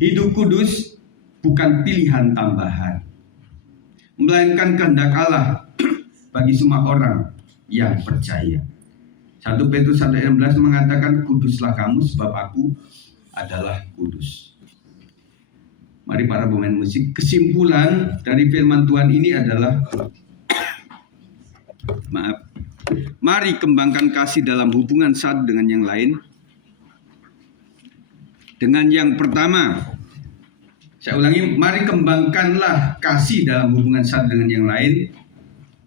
Hidup kudus bukan pilihan tambahan, melainkan kehendak Allah bagi semua orang yang percaya. 1 Petrus 1:16 mengatakan, kuduslah kamu sebab aku adalah kudus. Mari para pemain musik, kesimpulan dari firman Tuhan ini adalah mari kembangkan kasih dalam hubungan satu dengan yang lain. Dengan yang pertama, saya ulangi, mari kembangkanlah kasih dalam hubungan satu dengan yang lain.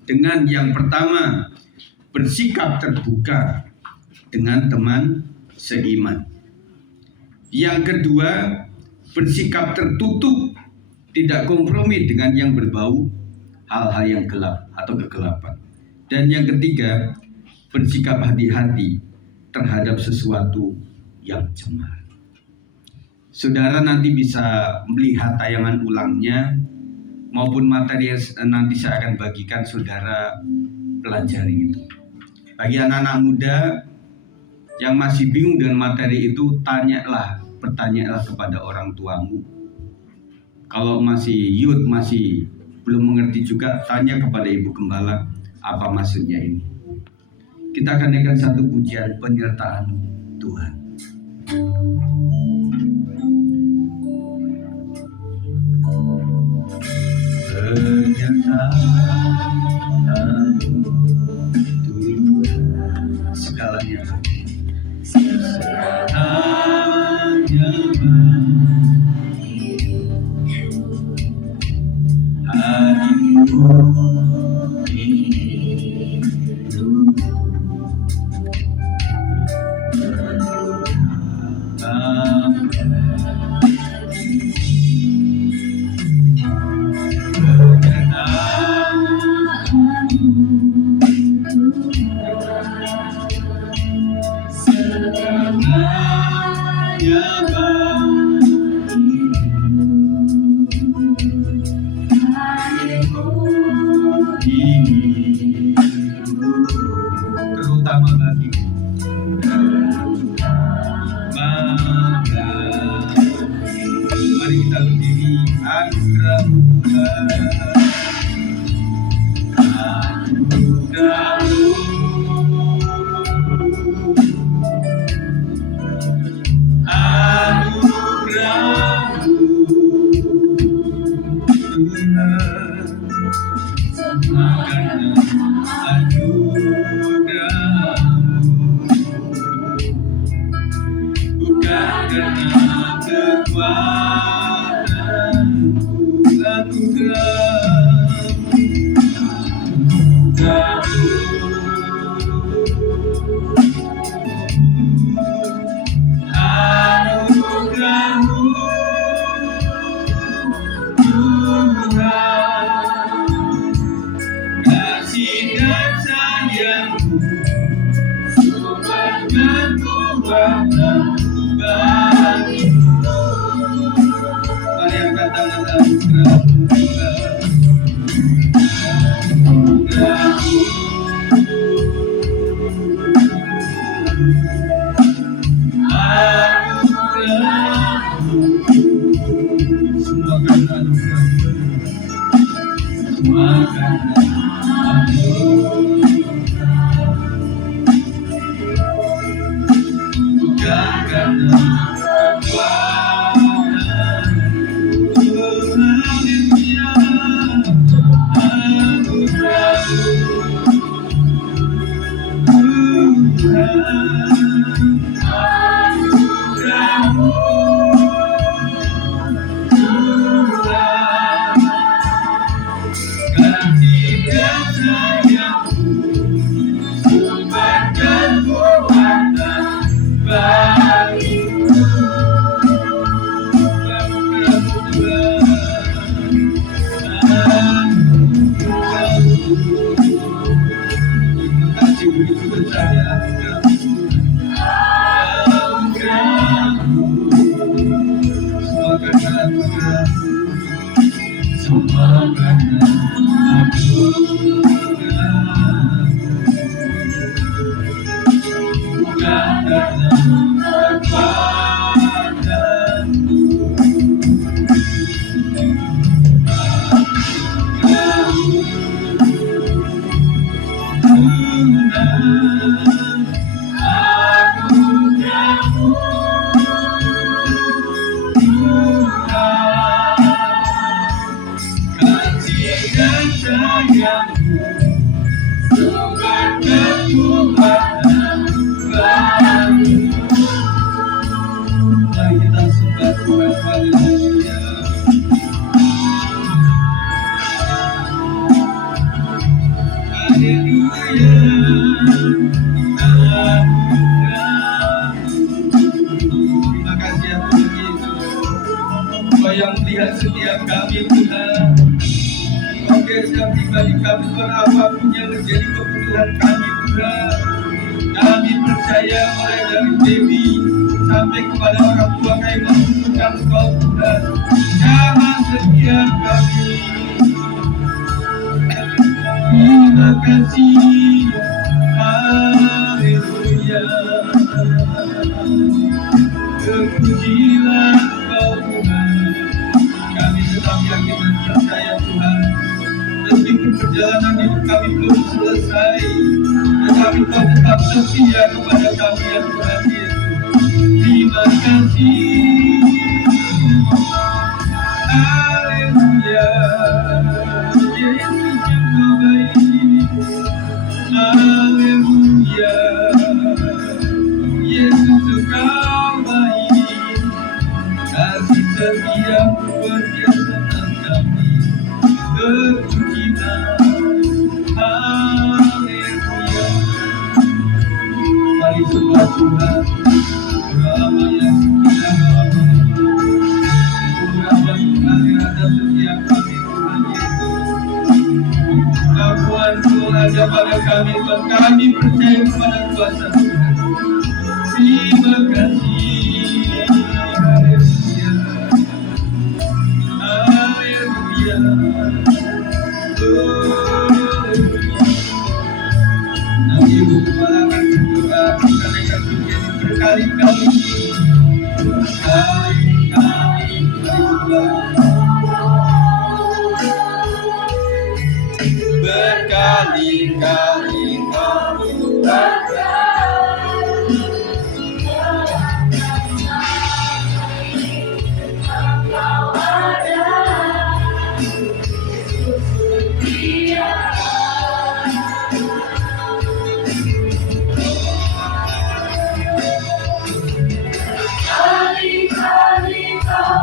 Dengan yang pertama, bersikap terbuka dengan teman seiman. Yang kedua, bersikap tertutup tidak kompromi dengan yang berbau hal-hal yang gelap atau kegelapan. Dan yang ketiga, bersikap hati-hati terhadap sesuatu yang cemar. Saudara nanti bisa melihat tayangan ulangnya maupun materi yang nanti saya akan bagikan, saudara pelajari itu. Bagi anak-anak muda yang masih bingung dengan materi itu, bertanyalah kepada orang tuamu. Kalau masih youth, masih belum mengerti juga, tanya kepada ibu gembala apa maksudnya ini. Kita akan naikkan satu pujian, penyertaan Tuhan. Penyertaan Tuhan, segalanya. Segalanya hatiku terutama bagiku. Mari kita berdiri. Anugerah setiap kami Tuhan. Oke, setiap pribadi kami berapapun yang menjadi kebutuhan kami Tuhan. Kami percaya mulai dari baby sampai kepada orang tua kami membutuhkan Engkau Tuhan. Jangan setiap kami. Terima kasih. Haleluya. Terpujilah Engkau Tuhan. Kami tetap yakin dan percaya Tuhan. Meskipun perjalanan hidup kami belum selesai, tetapi Kau tetap setia kepada kami ya Tuhan Yesus. Terima kasih. Haleluya. Yesus Engkau baik. Haleluya. Yesus Engkau baik. Kasih setiamu luar biasa dan kami terpujilah. Haleluya. Mari sembah Tuhan. Berapa yang sudah berapa kali ada setiap kami Tuhan Yesus. Kamuan-Mu ada pada kami Tuhan. Kami percaya kepada kuasa Tuhan. Terima kasih. Haleluya. Haleluya. Nanti Ibu Kepala akan berdoa, kita naikkan pujian berkali-kali. Berkali-kali, berkali-kali kamu Berkali-kali kau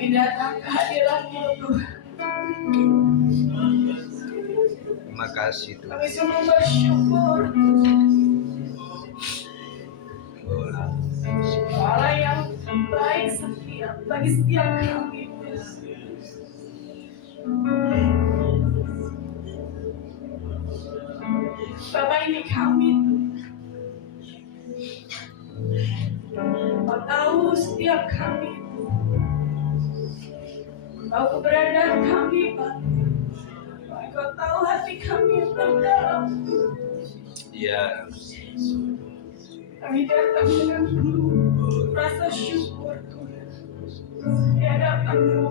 Kami datang ke hadirat-Mu Tuhan. Terima kasih Tuhan. Kami sungguh bersyukur Allah yang baik setia bagi setiap kami. Bapak, ini kami. Kau tahu setiap kami. Kau keberadaan kami, Pak. Kau tahu hati kami yang terdalam. Ya. Kami datang dengan penuh rasa syukur Tuhan di hadapan-Mu.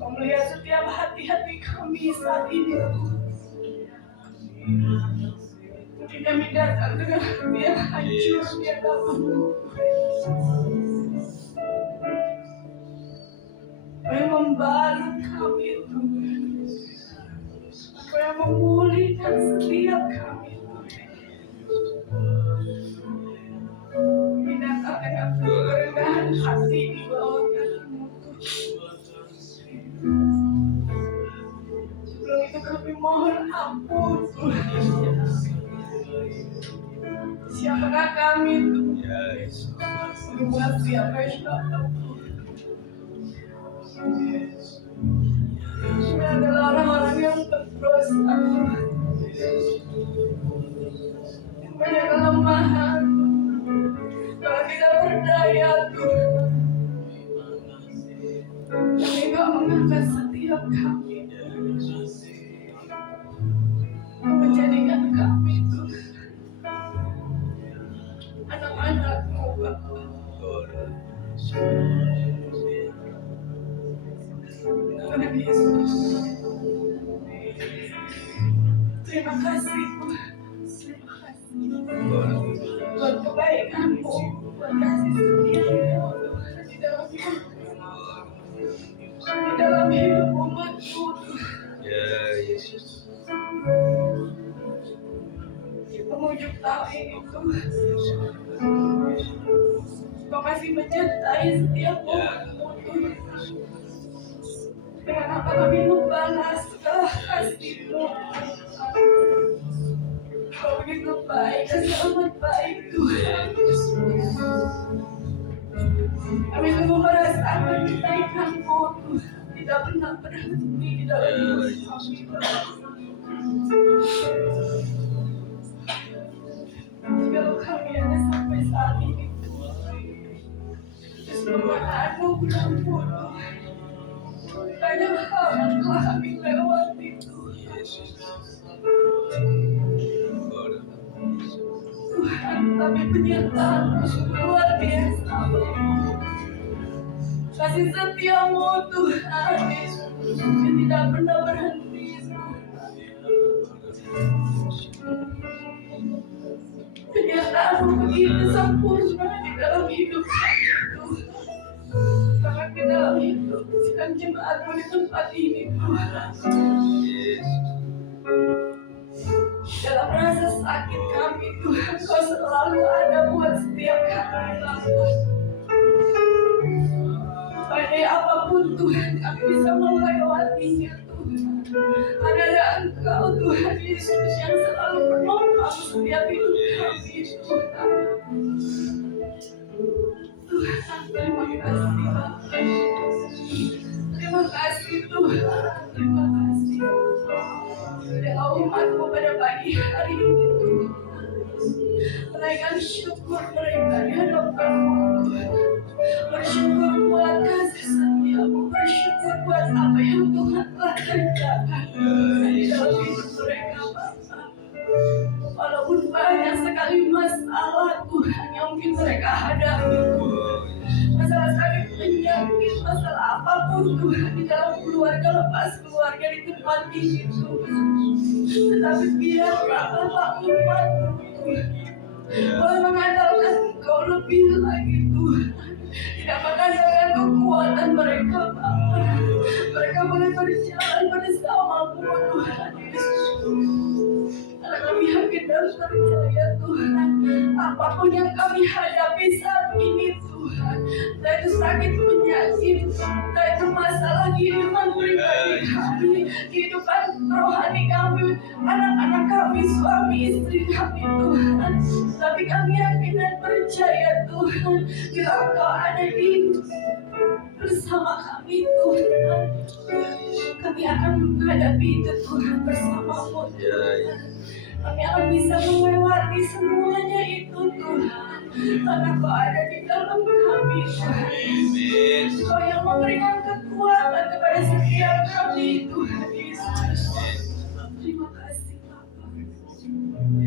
Kau melihat setiap hati-hati kami saat ini. Mungkin kami datang dengan hati yang hancur di hadapan-Mu. Kau yang membalut kami Tuhan. Kau yang memulihkan setiap kami. Kami datang dengan kerendahan hati di bawah kaki-Mu Tuhan. Sebelum itu kami mohon ampun Tuhan. Siapakah kami Tuhan? Membuat siapa yang kami adalah orang-orang yang berdosa Tuhan. Yang banyak kelemahan. Kalau tidak berdaya Tuhan. Tapi Kau mengangkat setiap kami. Menjadikan kami Tuhan anak-anak-Mu Bapa. Tuhan Yesus, terima kasih Tuhan. Terima kasih buat kebaikan-Mu, buat kasih setia-Mu Tuhan di dalam hidup, di dalam hidup umat-Mu Tuhan. Ya Yesus. Mengujuk tahun ini Tuhan. Kau masih menyertai setiap umat-Mu Tuhan. Dengan apa kami membalas segala kasih-Mu. Kau begitu baik dan sangat baik Tuhan. Kami sungguh merasakan kebaikan-Mu Tuhan. Tidak pernah berhenti di dalam hidup kami. Kalau kami ada sampai saat ini Tuhan, itu semua anugerah-Mu Tuhan. Banyak hal yang telah kami lewati Tuhan. Tuhan, tapi penyertaan-Mu sungguh luar biasa. Kasih setia-Mu Tuhan Yesus yang tidak pernah berhenti. Penyertaan-Mu begitu sempurna di dalam hidup kami Tuhan. Bahkan di dalam hidup sedang jemaat-Mu di tempat ini Tuhan. Dalam rasa sakit kami Tuhan, Kau selalu ada buat setiap kami Bapa. Badai apapun Tuhan, kami bisa melewatinya Tuhan. Ada Engkau Tuhan Yesus yang selalu menopang setiap hidup kami Tuhan. Tuhan, terima kasih Bapa. Terima kasih Tuhan. Terima kasih. Sudah umat-Mu pada pagi hari ini Tuhan. Menaikkan syukur mereka di hadapan-Mu Tuhan. Bersyukur buat kasih setia-Mu. Bersyukur buat apa yang Tuhan telah kerjakan di dalam hidup mereka Bapa. Walaupun banyak sekali masalah Tuhan yang mungkin mereka hadapi Tuhan. Masalah sakit, penyakit, masalah apapun Tuhan di dalam keluarga, lepas keluarga di tempat ini Tuhan. Tetapi biarlah Bapak umat-Mu Tuhan boleh mengandalkan Engkau lebih lagi Tuhan. Tidak mengandalkan kekuatan mereka Bapa. Mereka boleh berjalan bersama-Mu Tuhan Yesus. Karena kami yakin dan percaya Tuhan, apapun yang kami hadapi saat ini Tuhan, sakit penyakit, entah itu masalah kehidupan pribadi kami, kehidupan rohani kami, anak-anak kami, suami istri kami Tuhan. Tapi kami yakin dan percaya Tuhan, bila Engkau ada di bersama kami Tuhan, kami akan menghadapi itu Tuhan bersama-Mu Tuhan. Kami akan bisa melewati semuanya itu Tuhan, karena Kau ada di dalam kami Tuhan. Kau yang memberikan kekuatan kepada setiap kami Tuhan Yesus. Terima kasih Bapa.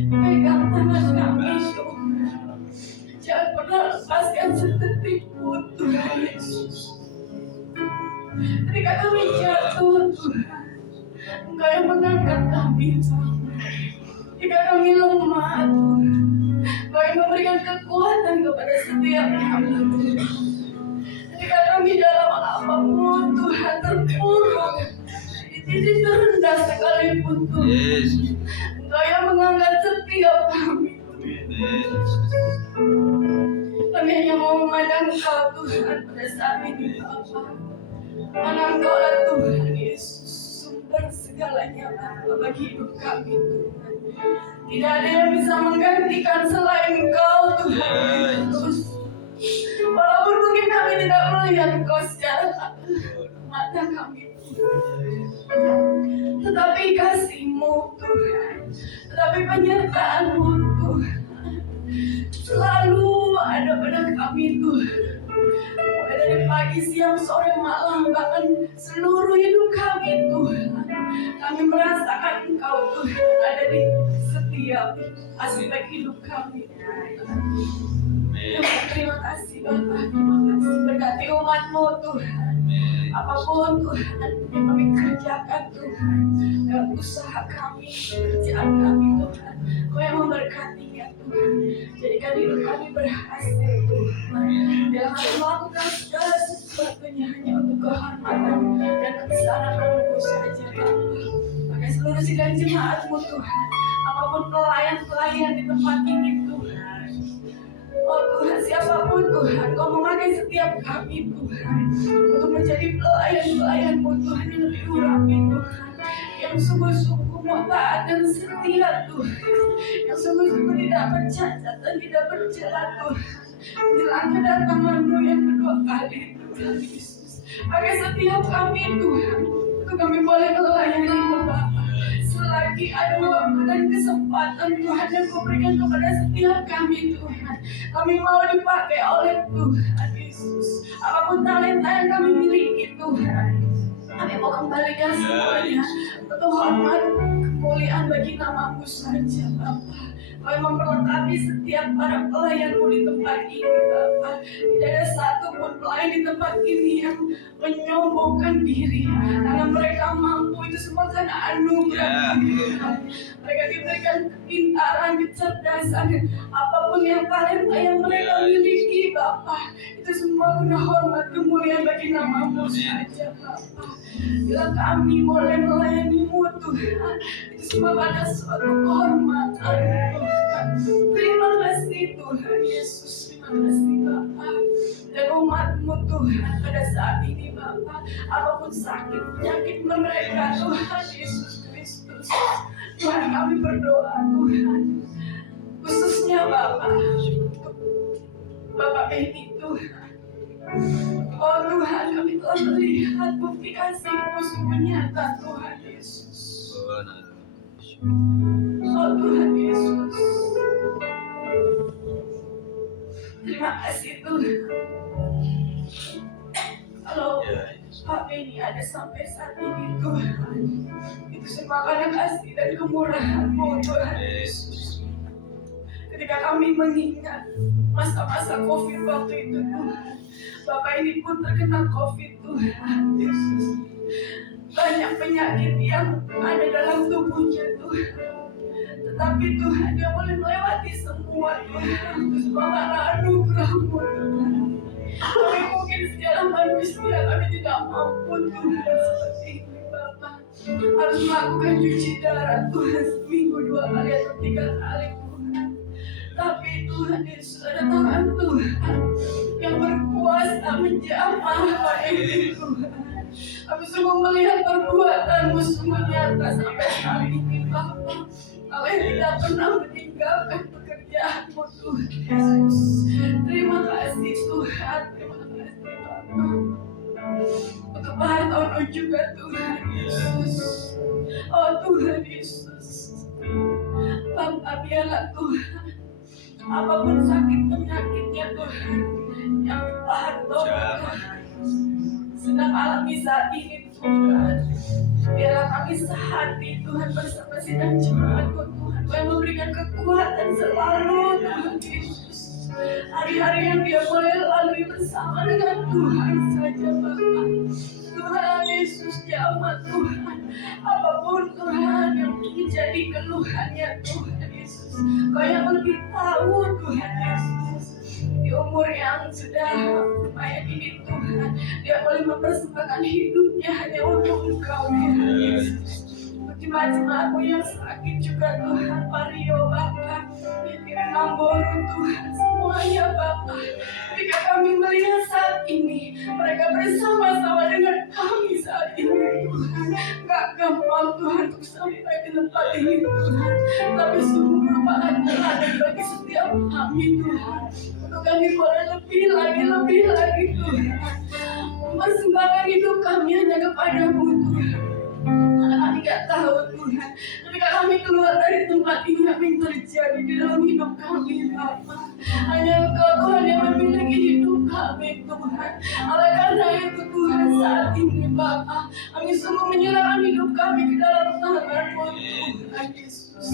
Pegang tangan kami Tuhan, jangan pernah lepaskan sedetik pun Tuhan Yesus. Ketika kami jatuh Tuhan, Engkau yang mengangkat kami Tuhan. Ketika kami lemah Tuhan, Engkau yang memberikan kekuatan kepada setiap kami Tuhan. Ketika kami dalam apapun Tuhan terpuruk, di titik terendah sekalipun Tuhan, Engkau yang mengangkat setiap kami Tuhan. Kami hanya mau memandang Engkau Tuhan pada saat ini Bapa. Karena Engkau lah Tuhan Yesus, sumber segalanya Bapa bagi hidup kami Tuhan. Tidak ada yang bisa menggantikan selain Engkau Tuhan Yesus. Walaupun mungkin kami tidak melihat Engkau secara mata kami Tuhan, tetapi kasih-Mu Tuhan, tetapi penyertaan-Mu Tuhan selalu ada pada kami Tuhan. Mulai dari pagi, siang, sore, malam, bahkan seluruh hidup kami Tuhan, kami merasakan Engkau Tuhan ada di setiap aspek hidup kami Tuhan. Terima kasih Bapa, terima kasih. Berkati umat-Mu Tuhan, apapun Tuhan yang kami kerjakan Tuhan, dalam usaha kami, pekerjaan kami Tuhan, Kau yang memberkatinya Tuhan. Jadikan hidup kami berhasil Tuhan. Jangan melakukan segala sesuatunya hanya untuk kehormatan dan kebesaran-Mu saja Bapa. Pakai seluruh sidang jemaat-Mu Tuhan, apapun pelayan-pelayan di tempat ini Tuhan. Oh Tuhan, siapapun Tuhan, Kau memakai setiap kami Tuhan untuk menjadi pelayan-pelayan-Mu Tuhan yang lebih urapi Tuhan, yang sungguh-sungguh mau taat dan setia Tuhan, yang sungguh-sungguh tidak bercacat dan tidak bercela Tuhan, menjelang kedatangan-Mu yang kedua kali Tuhan Yesus. Pakai setiap kami Tuhan, untuk kami boleh melayani-Mu Bapa. Selagi ada waktu dan kesempatan Tuhan yang Kau berikan kepada setiap kami Tuhan, kami mau dipakai oleh Tuhan Yesus. Apapun talenta yang kami miliki Tuhan, kami mau kembalikan semuanya untuk hormat kemuliaan bagi nama-Mu saja Bapa. Kau yang memperlengkapi setiap para pelayan-Mu di tempat ini Bapa. Tidak ada satu pun pelayan di tempat ini yang menyombongkan diri, karena mereka mampu, itu semua karena anugerah Tuhan. Mereka diberikan kepintaran, kecerdasan, dan apapun yang talenta yang mereka miliki Bapa, itu semua guna hormat kemuliaan bagi nama-Mu saja Bapa. Bila kami boleh melayani-Mu Tuhan, itu semua pada suatu kehormatan Tuhan. Terima kasih Tuhan Yesus, terima kasih Bapa. Dan umat-Mu Tuhan pada saat ini Bapa, apapun sakit penyakit mereka Tuhan Yesus Kristus, Tuhan kami berdoa Tuhan, khususnya Bapa, untuk Bapak Beni Tuhan. Oh Tuhan, kami telah melihat bukti kasih-Mu sungguh nyata Tuhan Yesus. Oh Tuhan Yesus, terima kasih Tuhan. Kalau Pak Beni ada sampai saat ini Tuhan, itu semua karena kasih dan kemurahan-Mu Tuhan Yesus. Ketika kami mengingat masa-masa COVID waktu itu Tuhan, Bapak ini pun terkena COVID Tuhan Yesus. Banyak penyakit yang ada dalam tubuhnya Tuhan, tetapi Tuhan dia boleh melewati semua Tuhan. Itu semua karena anugerah-Mu Tuhan. Kami mungkin secara manusia kami tidak mampu Tuhan seperti ini Bapak. Harus melakukan cuci darah Tuhan seminggu 2 kali atau 3 kali Tuhan. Tapi Tuhan Yesus, ada tangan Tuhan yang berkuasa menjamah Pak ini Tuhan. Kami sungguh melihat perbuatan-Mu sungguh nyata sampai saat ini Bapa. Kau yang tidak pernah meninggalkan pekerjaan-Mu Tuhan Yesus. Terima kasih Tuhan, terima kasih Bapa. Untuk Hartono juga Tuhan Yesus. Oh Tuhan Yesus, Bapa biarlah Tuhan, apapun sakit penyakitnya Tuhan yang Pak Hartono sedang alami saat ini Tuhan, biarlah kami sehati Tuhan bersama sidang jemaat-Mu Tuhan, Kau yang memberikan kekuatan selalu Tuhan Yesus. Hari-hari yang dia boleh lalui bersama dengan Tuhan saja Bapa. Tuhan Yesus jamah Tuhan, apapun Tuhan yang menjadi keluhannya Tuhan Yesus, Kau yang lebih tahu Tuhan Yesus. Di umur yang sudah lumayan ini Tuhan, dia boleh mempersembahkan hidupnya hanya untuk Engkau ya Yesus. Bagi jemaat-Mu yang sakit juga Tuhan, Mario Bapa, Namboru Tuhan, semuanya Bapa. Ketika kami melihat saat ini, mereka bersama-sama dengan kami saat ini Tuhan. Gak gampang Tuhan untuk sampai ke tempat ini Tuhan, tapi sungguh merupakan teladan bagi setiap kami Tuhan. Untuk kami boleh lebih lagi Tuhan, mempersembahkan hidup kami hanya kepadamu Tuhan. Karena kami gak tahu Tuhan, ketika kami keluar dari tempat ini, apa yang terjadi di dalam hidup kami Bapa. Hanya Engkau Tuhan yang memiliki hidup kami Tuhan. Oleh karena itu Tuhan, saat ini Bapa, kami sungguh menyerahkan hidup kami ke dalam tangan-Mu Tuhan Yesus.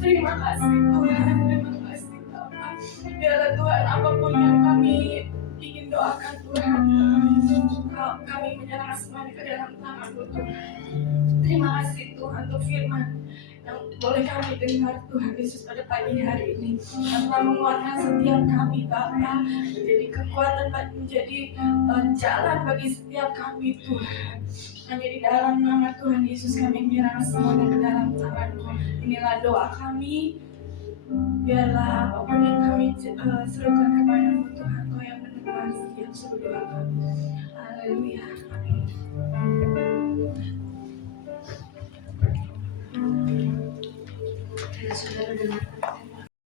Terima kasih Tuhan, terima kasih Bapa. Biarlah Tuhan, apapun yang kami ingin doakan Tuhan, kami menyerahkan semuanya ke dalam tangan-Mu Tuhan. Terima kasih Tuhan untuk firman yang boleh kami dengar Tuhan Yesus pada pagi hari ini, yang telah menguatkan setiap kami Bapa, menjadi kekuatan, menjadi jalan bagi setiap kami Tuhan. Hanya di dalam nama Tuhan Yesus kami menyerahkan semuanya ke dalam tangan-Mu. Inilah doa kami. Biarlah apapun yang kami serukan kepada-Mu Tuhan, Kau yang mendengar setiap seru doa kami. Haleluya. Amin. Saudara dengar